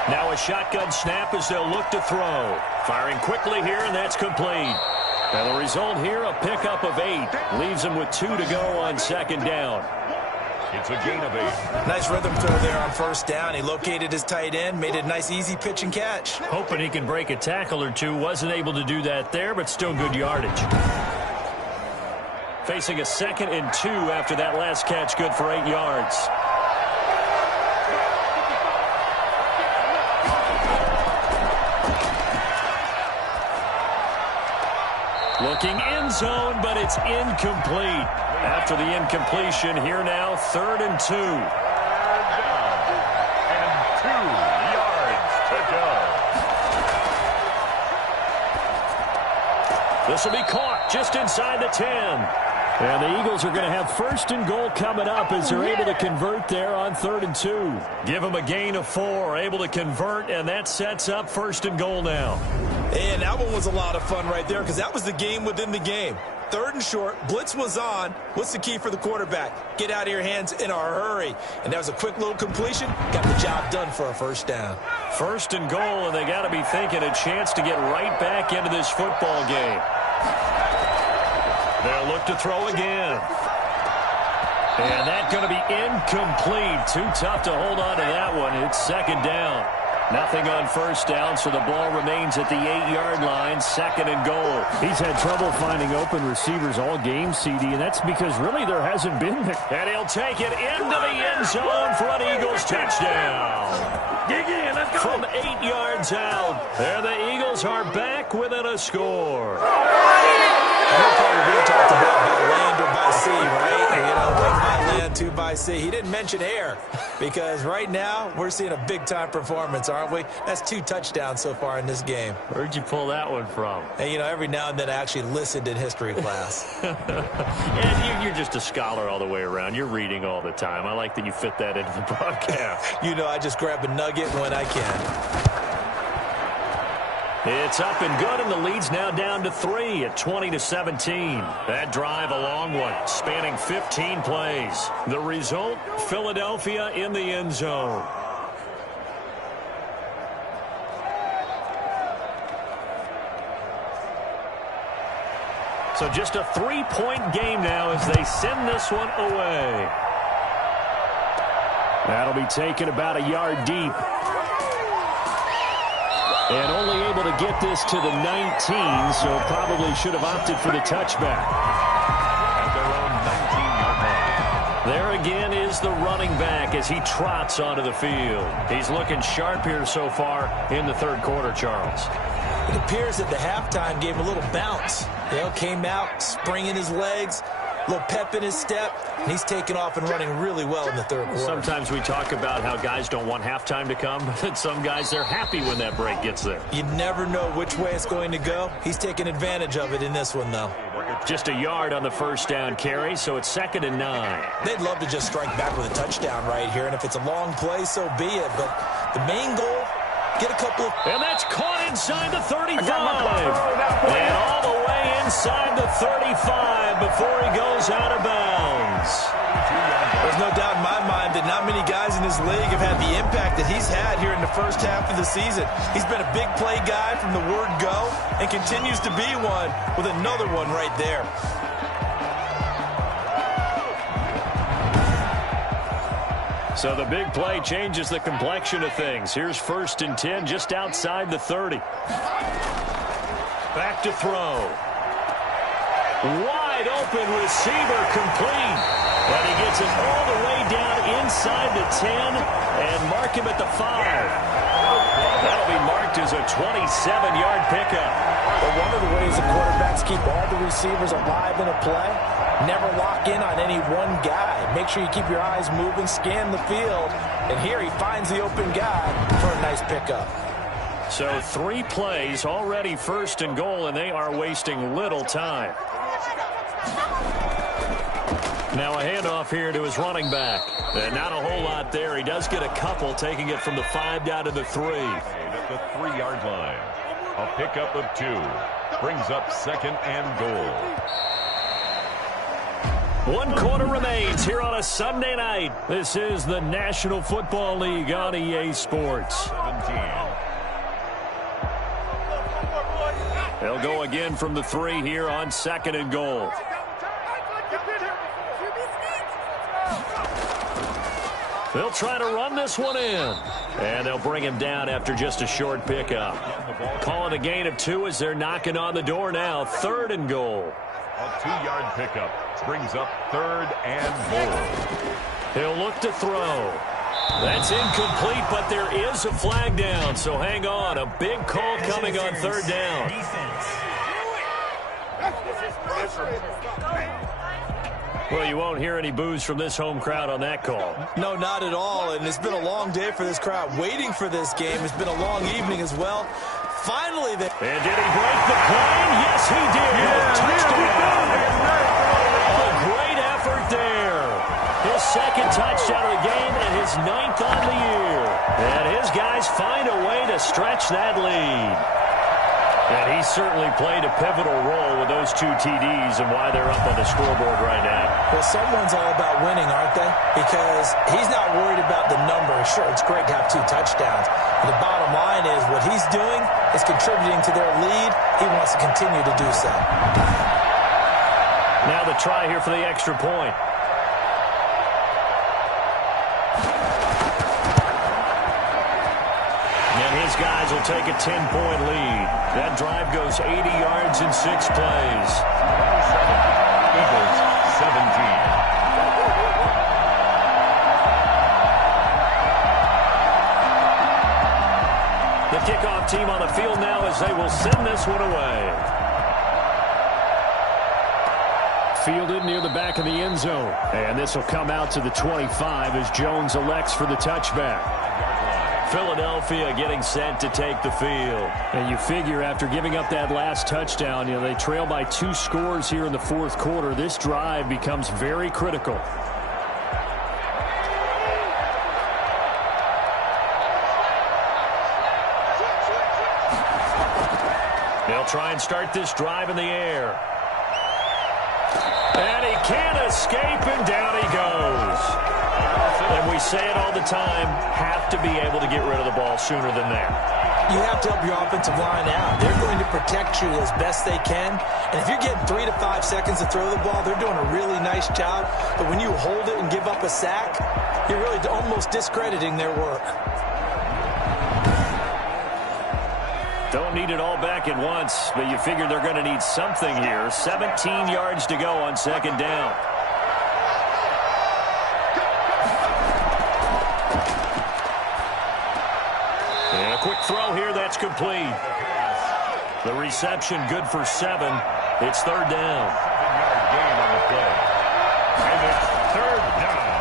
Now a shotgun snap as they'll look to throw. Firing quickly here, and that's complete. And the result here, a pickup of 8. Leaves him with 2 to go on second down. It's a gain of 8. Nice rhythm throw there on first down. He located his tight end, made it a nice, easy pitch and catch. Hoping he can break a tackle or two. Wasn't able to do that there, but still good yardage. Facing a 2nd and 2 after that last catch, good for 8 yards. Looking end zone, but it's incomplete. After the incompletion, here now, 3rd and 2. And 2 yards to go. This will be caught just inside the 10. And the Eagles are going to have 1st and goal coming up as they're able to convert there on 3rd and 2. Give them a gain of 4, able to convert, and that sets up 1st and goal now. And that one was a lot of fun right there because that was the game within the game. 3rd and short, blitz was on. What's the key for the quarterback? Get out of your hands in a hurry. And that was a quick little completion. Got the job done for a 1st down. 1st and goal, and they got to be thinking a chance to get right back into this football game. They'll look to throw again. And that's going to be incomplete. Too tough to hold on to that one. It's 2nd down. Nothing on 1st down, so the ball remains at the 8-yard line, 2nd and goal. He's had trouble finding open receivers all game, CD, and that's because really there hasn't been there. And he'll take it into the end zone for an Eagles touchdown. Dig in, let's go. From 8 yards out, there the Eagles are back within a score. We talked about land or by sea, right? You know, 1 by land, 2 by sea. He didn't mention air because right now we're seeing a big-time performance, aren't we? That's 2 touchdowns so far in this game. Where'd you pull that one from? And, you know, every now and then I actually listened in history class. And you're just a scholar all the way around. You're reading all the time. I like that you fit that into the broadcast. You know, I just grab a nugget when I can. It's up and good, and the lead's now down to 3 at 20-17. That drive a long one, spanning 15 plays. The result, Philadelphia in the end zone. So just a 3-point game now as they send this one away. That'll be taken about a yard deep. And only able to get this to the 19, so probably should have opted for the touchback. At their own 19-yard line. There again is the running back as he trots onto the field. He's looking sharp here so far in the 3rd quarter, Charles. It appears that the halftime gave a little bounce. You know, came out, springing his legs, a little pep in his step, and he's taken off and running really well in the 3rd quarter. Sometimes we talk about how guys don't want halftime to come, but some guys, they're happy when that break gets there. You never know which way it's going to go. He's taking advantage of it in this one, though. Just a yard on the 1st down carry, so it's 2nd and 9. They'd love to just strike back with a touchdown right here, and if it's a long play, so be it. But the main goal, get a couple of... And that's caught inside the 35. And all the way inside the 35 before he goes out of bounds. There's no doubt in my mind that not many guys in this league have had the impact that he's had here in the first half of the season. He's been a big play guy from the word go and continues to be one with another one right there. So the big play changes the complexion of things. Here's 1st and 10 just outside the 30. Back to throw. Wide open receiver complete. And he gets it all the way down inside the 10 and mark him at the 5. That'll be marked as a 27-yard pickup. But one of the ways the quarterbacks keep all the receivers alive in a play, never lock in on any one guy. Make sure you keep your eyes moving, scan the field, and here he finds the open guy for a nice pickup. So 3 plays, already 1st and goal, and they are wasting little time. Now a handoff here to his running back. And not a whole lot there. He does get a couple, taking it from the 5 down to the 3. At the 3-yard line. A pickup of 2. Brings up 2nd and goal. 1 quarter remains here on a Sunday night. This is the National Football League on EA Sports. 17. They'll go again from the 3 here on 2nd and goal. They'll try to run this one in. And they'll bring him down after just a short pickup. Calling a gain of 2 as they're knocking on the door now. 3rd and goal. A 2-yard pickup brings up 3rd and goal. He'll look to throw. That's incomplete, but there is a flag down, so hang on. A big call coming on 3rd down. Well, you won't hear any boos from this home crowd on that call. No, not at all, and it's been a long day for this crowd waiting for this game. It's been a long evening as well. Finally, they... And did he break the plane? Yes, he did. Touchdown. A great effort there. His 2nd touchdown of the game and his 9th on the year. And his guys find a way to stretch that lead. And he certainly played a pivotal role with those 2 TDs and why they're up on the scoreboard right now. Well, someone's all about winning, aren't they? Because he's not worried about the number. Sure, it's great to have 2 touchdowns. But the bottom line is what he's doing is contributing to their lead. He wants to continue to do so. Now the try here for the extra point. His guys will take a 10-point lead. That drive goes 80 yards in 6 plays. Eagles 17. The kickoff team on the field now as they will send this one away. Fielded near the back of the end zone. And this will come out to the 25 as Jones elects for the touchback. Philadelphia getting set to take the field. And you figure after giving up that last touchdown, they trail by 2 scores here in the 4th quarter. This drive becomes very critical. They'll try and start this drive in the air. And he can't escape, and down he goes. And we say it all the time, have to be able to get rid of the ball sooner than that. You have to help your offensive line out. They're going to protect you as best they can. And if you're getting 3 to 5 seconds to throw the ball, they're doing a really nice job. But when you hold it and give up a sack, you're really almost discrediting their work. Don't need it all back at once, but you figure they're going to need something here. 17 yards to go on 2nd down. And a quick throw here, that's complete. The reception good for 7. It's 3rd down. 7-yard gain on the play. And it's 3rd down.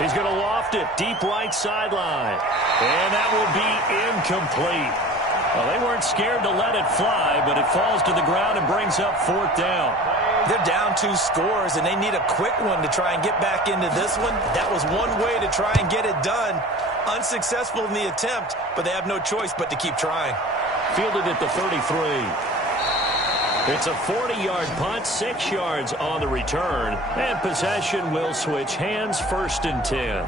He's going to loft it deep right sideline. And that will be incomplete. Well, they weren't scared to let it fly, but it falls to the ground and brings up 4th down. They're down 2 scores, and they need a quick one to try and get back into this one. That was one way to try and get it done. Unsuccessful in the attempt, but they have no choice but to keep trying. Fielded at the 33. It's a 40-yard punt, 6 yards on the return, and possession will switch hands, 1st and 10.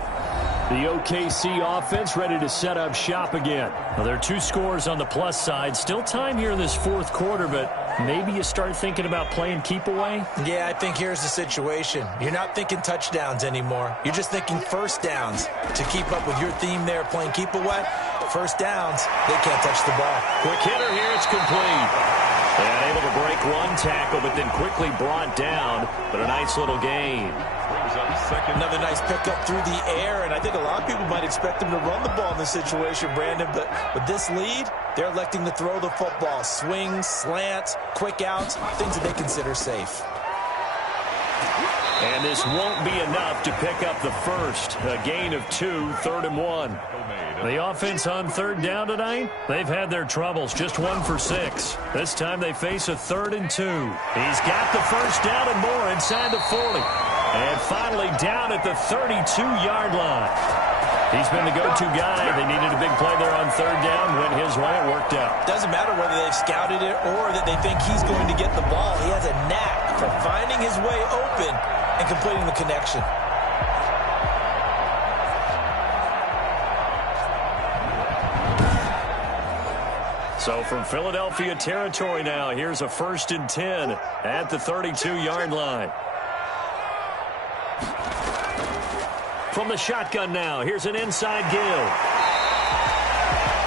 The OKC offense ready to set up shop again. Well, there are 2 scores on the plus side. Still time here in this 4th quarter, but maybe you start thinking about playing keep away? Yeah, I think here's the situation. You're not thinking touchdowns anymore. You're just thinking 1st downs. To keep up with your theme there, playing keep away, 1st downs, they can't touch the ball. Quick hitter here, it's complete. And able to break 1 tackle, but then quickly brought down, but a nice little gain. Another nice pickup through the air, and I think a lot of people might expect them to run the ball in this situation, Brandon, but with this lead, they're electing to throw the football. Swings, slants, quick outs, things that they consider safe. And this won't be enough to pick up the first. A gain of 2, 3rd and 1. The offense on 3rd down tonight, they've had their troubles, just 1 for 6. This time they face a 3rd and 2. He's got the first down and more inside the 40. And finally down at the 32-yard line. He's been the go-to guy. They needed a big play there on third down. Went his way. It worked out. Doesn't matter whether they've scouted it or that they think he's going to get the ball. He has a knack for finding his way open and completing the connection. So from Philadelphia territory now, here's a 1st and 10 at the 32-yard line. From the shotgun now, here's an inside give.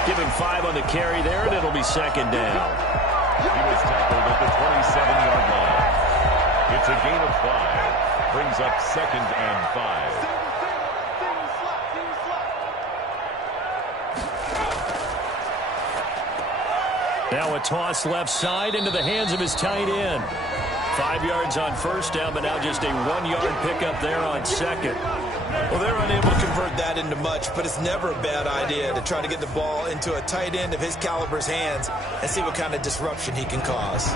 Give him 5 on the carry there, and it'll be 2nd down. He was tackled at the 27-yard line. It's a gain of 5. Brings up 2nd and 5. Now a toss left side into the hands of his tight end. 5 yards on 1st down, but now just a 1-yard pickup there on 2nd. Well, they're unable to convert that into much, but it's never a bad idea to try to get the ball into a tight end of his caliber's hands and see what kind of disruption he can cause.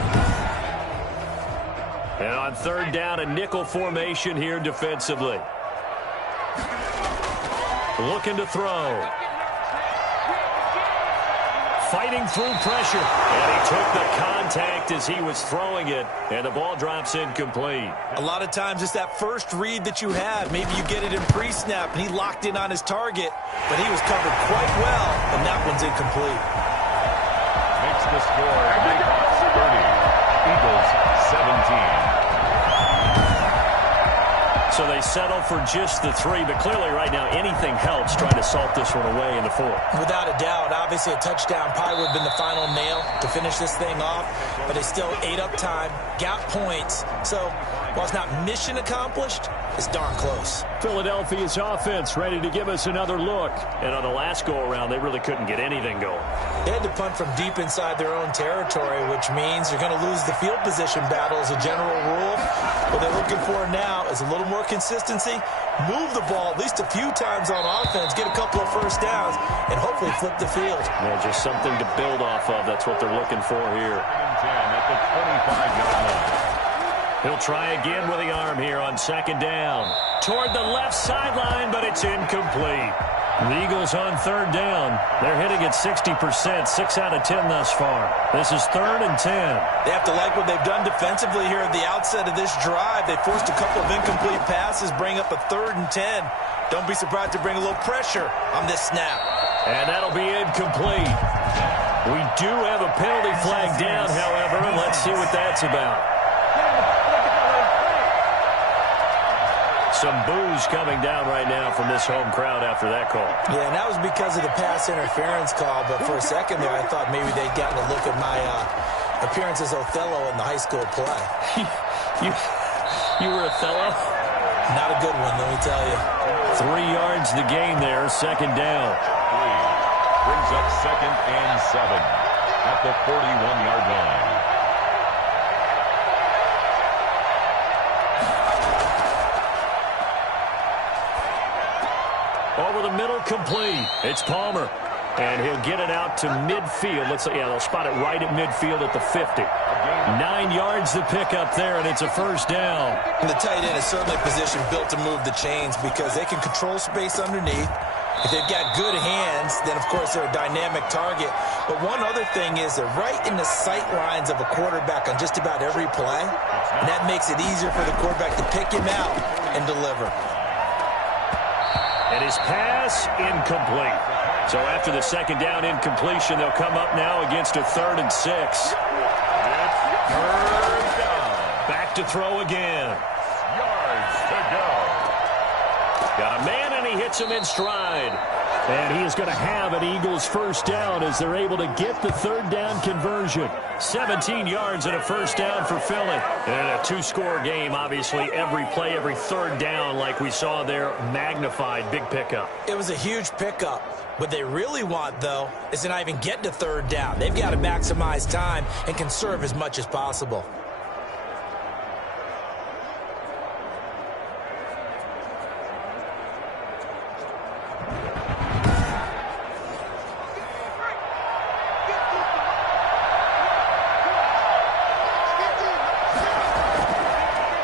And on 3rd down, a nickel formation here defensively. Looking to throw. Fighting through pressure. And he took the contact as he was throwing it. And the ball drops incomplete. A lot of times it's that first read that you have. Maybe you get it in pre-snap and he locked in on his target. But he was covered quite well. And that one's incomplete. Makes the score Nighthawks 30. Eagles 17. So they settle for just the 3, but clearly right now anything helps trying to salt this one away in the 4th. Without a doubt, obviously a touchdown probably would have been the final nail to finish this thing off, but they still ate up time, got points. So while it's not mission accomplished, it's darn close. Philadelphia's offense ready to give us another look. And on the last go-around, they really couldn't get anything going. They had to punt from deep inside their own territory, which means you're going to lose the field position battle as a general rule. What they're looking for now is a little more consistency, move the ball at least a few times on offense, get a couple of 1st downs, and hopefully flip the field. Yeah, just something to build off of. That's what they're looking for here. 10 at the 25-yard line. He'll try again with the arm here on 2nd down. Toward the left sideline, but it's incomplete. The Eagles on 3rd down. They're hitting at 60%, 6 out of 10 thus far. This is 3rd and 10. They have to like what they've done defensively here at the outset of this drive. They forced a couple of incomplete passes, bring up a 3rd and 10. Don't be surprised to bring a little pressure on this snap. And that'll be incomplete. We do have a penalty flag down, however, and let's see what that's about. Some boos coming down right now from this home crowd after that call. Yeah, and that was because of the pass interference call, but for a second there I thought maybe they'd gotten a look at my appearance as Othello in the high school play. You were Othello? Not a good one, let me tell you. 3 yards the gain there, 2nd down. 3. Brings up 2nd and 7 at the 41-yard line. Over the middle, complete. It's Palmer. And he'll get it out to midfield. Looks like, yeah, they'll spot it right at midfield at the 50. 9 yards to pick up there, and it's a 1st down. And the tight end is certainly a position built to move the chains because they can control space underneath. If they've got good hands, then, of course, they're a dynamic target. But one other thing is they're right in the sight lines of a quarterback on just about every play. And that makes it easier for the quarterback to pick him out and deliver. And his pass, incomplete. So after the 2nd down incompletion, they'll come up now against a 3rd and 6. It's 3rd down. Back to throw again. Yards to go. Got a man, and he hits him in stride. And he is going to have an Eagles 1st down as they're able to get the 3rd down conversion. 17 yards and a 1st down for Philly. And a 2-score game, obviously. Every play, every 3rd down, like we saw there, magnified. Big pickup. It was a huge pickup. What they really want, though, is to not even get to 3rd down. They've got to maximize time and conserve as much as possible.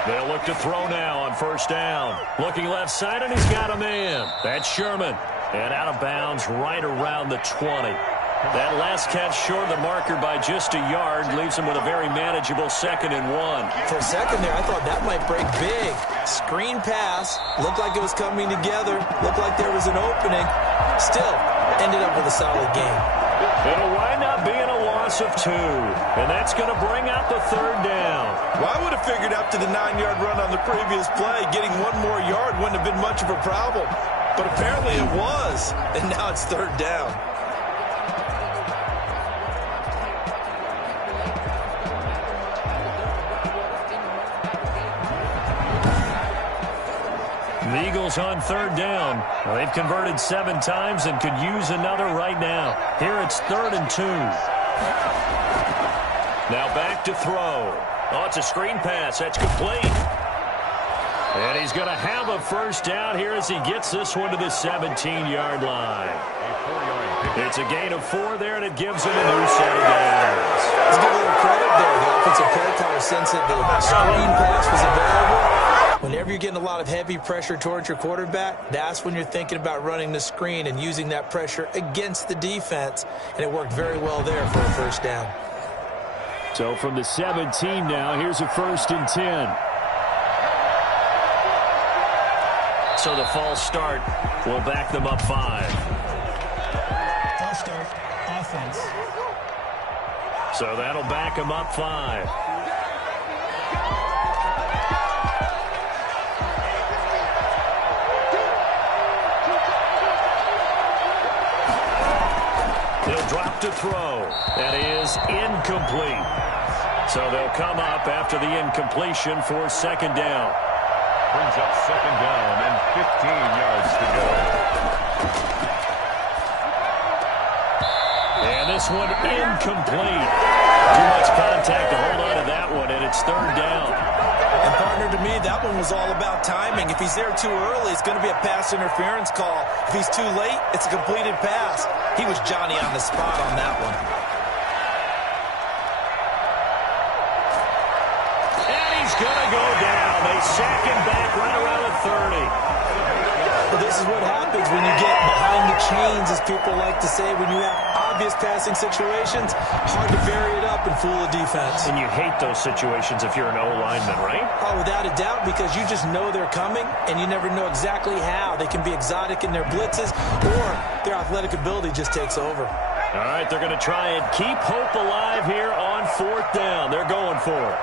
They'll look to throw now on 1st down. Looking left side, and he's got a man. That's Sherman. And out of bounds right around the 20. That last catch short of the marker by just a yard leaves him with a very manageable 2nd and 1. For a second there, I thought that might break big. Screen pass. Looked like it was coming together. Looked like there was an opening. Still, ended up with a solid game. It'll wind up being a loss of 2. And that's going to bring out the 3rd down. Well, I would have figured after the 9-yard run on the previous play, getting one more yard wouldn't have been much of a problem. But apparently it was. And now it's 3rd down. The Eagles on 3rd down. Well, they've converted 7 times and could use another right now. Here it's 3rd and 2. Now back to throw. Oh, it's a screen pass. That's complete. And he's going to have a 1st down here as he gets this one to the 17-yard line. It's a gain of 4 there, and it gives him a new set of downs. Let's give a little credit there. The offensive play caller sensed that the screen pass was available. Whenever you're getting a lot of heavy pressure towards your quarterback, that's when you're thinking about running the screen and using that pressure against the defense. And it worked very well there for a 1st down. So from the 17 now, here's a 1st and 10. So the false start will back them up 5. False start, offense. So that'll back them up 5. He'll drop to throw. That is incomplete. So they'll come up after the incompletion for 2nd down. Brings up 2nd down and 15 yards to go. And this one incomplete. Too much contact to hold on to that one, and it's 3rd down. And partner, to me, that one was all about timing. If he's there too early, it's going to be a pass interference call. If he's too late, it's a completed pass. He was Johnny on the spot on that one. And he's going to go down. They sack him back right around the 30. Well, this is what happens when you get behind the chains, as people like to say, when you have obvious passing situations. Hard to vary it up and fool a defense. And you hate those situations if you're an O-lineman, right? Oh, without a doubt, because you just know they're coming, and you never know exactly how. They can be exotic in their blitzes, or their athletic ability just takes over. All right, they're going to try and keep hope alive here on 4th down. They're going for it.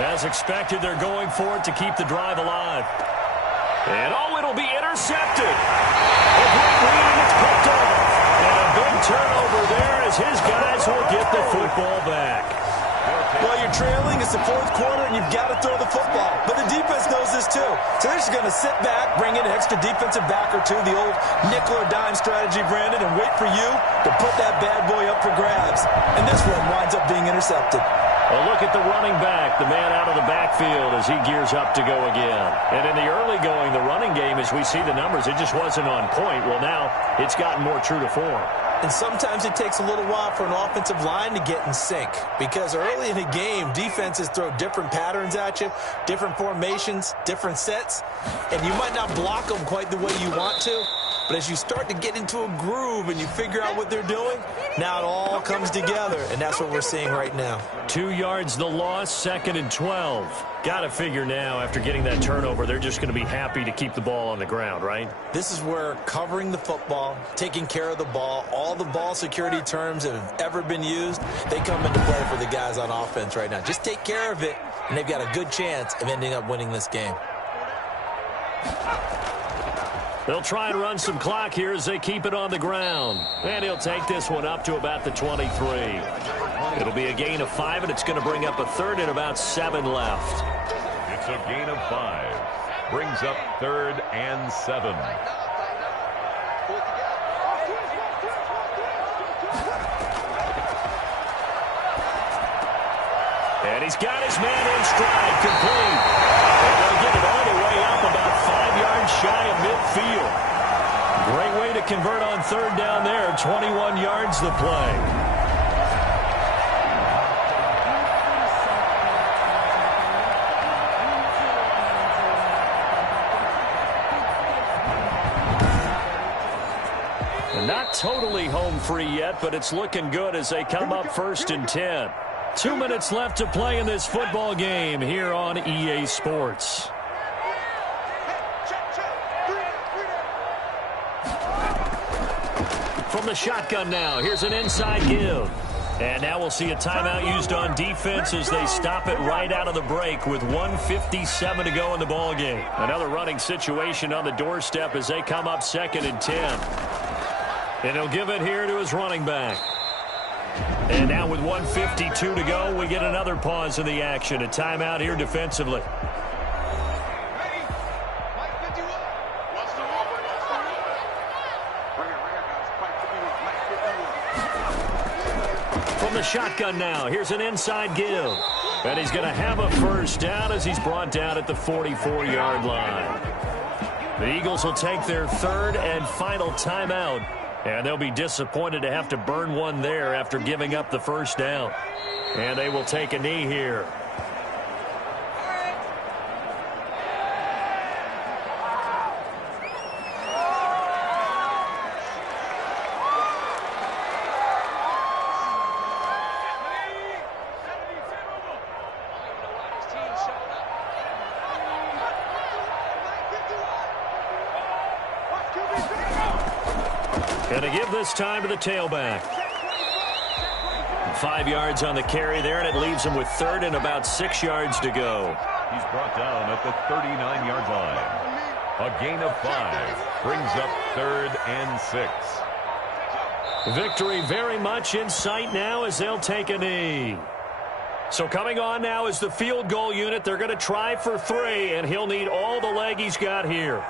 As expected, they're going for it to keep the drive alive. And, oh, it'll be intercepted. A great read, and it's picked off. And a big turnover there as his guys will get the football back. Well, you're trailing. It's the 4th quarter, and you've got to throw the football. But the defense knows this, too. So they're just going to sit back, bring in an extra defensive back or two, the old nickel or dime strategy, Brandon, and wait for you to put that bad boy up for grabs. And this one winds up being intercepted. A look at the running back, the man out of the backfield as he gears up to go again. And in the early going, the running game, as we see the numbers, it just wasn't on point. Well, now it's gotten more true to form. And sometimes it takes a little while for an offensive line to get in sync, because early in the game, defenses throw different patterns at you, different formations, different sets, and you might not block them quite the way you want to. But as you start to get into a groove and you figure out what they're doing, now it all comes together, and that's what we're seeing right now. 2 yards the loss, 2nd and 12. Got to figure now, after getting that turnover, they're just going to be happy to keep the ball on the ground, right? This is where covering the football, taking care of the ball, all the ball security terms that have ever been used, they come into play for the guys on offense right now. Just take care of it, and they've got a good chance of ending up winning this game. They'll try and run some clock here as they keep it on the ground. And he'll take this one up to about the 23. It'll be a gain of 5, and it's going to bring up a 3rd and about 7 left. It's a gain of 5. Brings up 3rd and 7. And he's got his man in stride, complete. And they'll get it all the way up about 5 yards shy of midfield. Great way to convert on 3rd down there. 21 yards the play. totally home free yet, but it's looking good as they come up 1st and 10. 2 minutes left to play in this football game here on EA Sports. From the shotgun now, here's an inside give. And now we'll see a timeout used on defense as they stop it right out of the break with 1:57 to go in the ball game. Another running situation on the doorstep as they come up 2nd and 10. And he'll give it here to his running back. And now with 1:52 to go, we get another pause in the action. A timeout here defensively. From the shotgun now, here's an inside give. And he's going to have a first down as he's brought down at the 44-yard line. The Eagles will take their 3rd and final timeout. And they'll be disappointed to have to burn one there after giving up the first down. And they will take a knee here. Going to give this time to the tailback. 5 yards on the carry there, and it leaves him with 3rd and about 6 yards to go. He's brought down at the 39-yard line. A gain of 5 brings up 3rd and 6. Victory very much in sight now as they'll take a knee. So coming on now is the field goal unit. They're going to try for 3, and he'll need all the leg he's got here.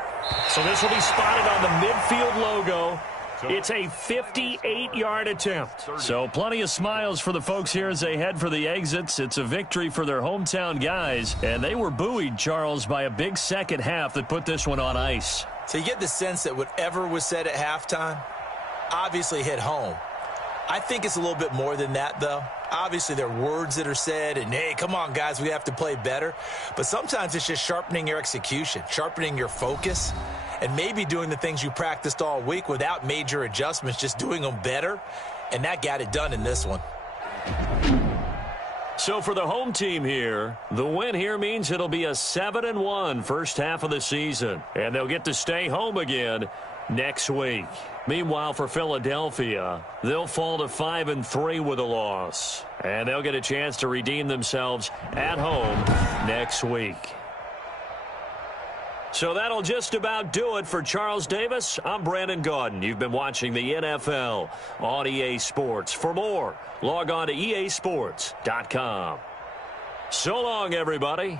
So this will be spotted on the midfield logo. It's a 58-yard attempt. So plenty of smiles for the folks here as they head for the exits. It's a victory for their hometown guys. And they were buoyed, Charles, by a big second half that put this one on ice. So you get the sense that whatever was said at halftime obviously hit home. I think it's a little bit more than that, though. Obviously, there are words that are said, and, hey, come on, guys, we have to play better. But sometimes it's just sharpening your execution, sharpening your focus, and maybe doing the things you practiced all week without major adjustments, just doing them better. And that got it done in this one. So for the home team here, the win here means it'll be a 7-1 first half of the season. And they'll get to stay home again next week. Meanwhile, for Philadelphia, they'll fall to 5-3 with a loss. And they'll get a chance to redeem themselves at home next week. So that'll just about do it for Charles Davis. I'm Brandon Gaudin. You've been watching the NFL on EA Sports. For more, log on to easports.com. So long, everybody.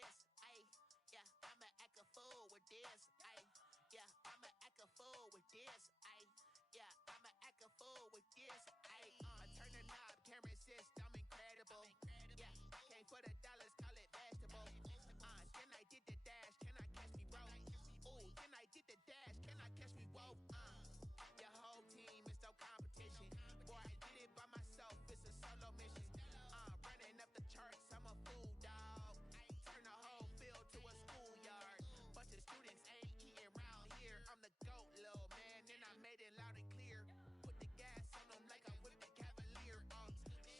this. Ay, yeah, I'ma act a fool with this. Ay, yeah, I'ma act a fool with this. Ay, yeah, I'ma act a fool with this. Ay, I turn the knob, camera assist, I'm incredible. Yeah, came for the dollars, call it vegetable. Then I did the dash, can I catch me, bro? Ooh, then I did the dash, can I catch me, whoa? Your whole team is no competition. Boy, I did it by myself, it's a solo mission. Running up the charts, I'm a fool, dog. Turn the whole field to a schoolyard. Bunch of students ain't eating round here. I'm the GOAT, little man, and I made it loud and clear. Put the gas on them like I'm with the Cavalier.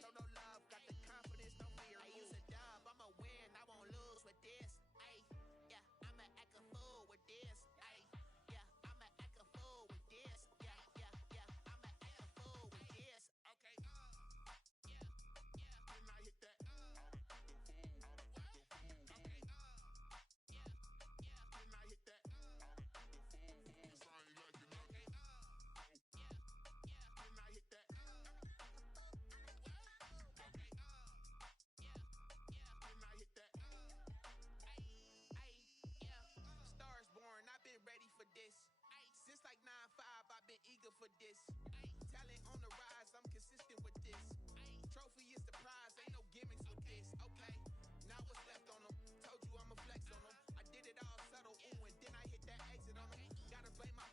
Show no love, got the confidence, no fear. I use a dub, I'ma win, I won't lose with this. Ay, yeah, I'ma act a fool with this. Ay, yeah, I'ma act a fool with this. Yeah, yeah, yeah, I'ma act a fool with this. Okay, yeah, yeah. Then I hit that. Okay, yeah, yeah. Then I hit that. I've been ready for this. Since like 9-5, I've been eager for this. Talent on the rise, I'm consistent with this. Trophy is the prize, ain't no gimmicks with this. Okay, now what's left on them? Told you I'ma flex on them. I did it all subtle, ooh, and then I hit that exit on them. Gotta blame my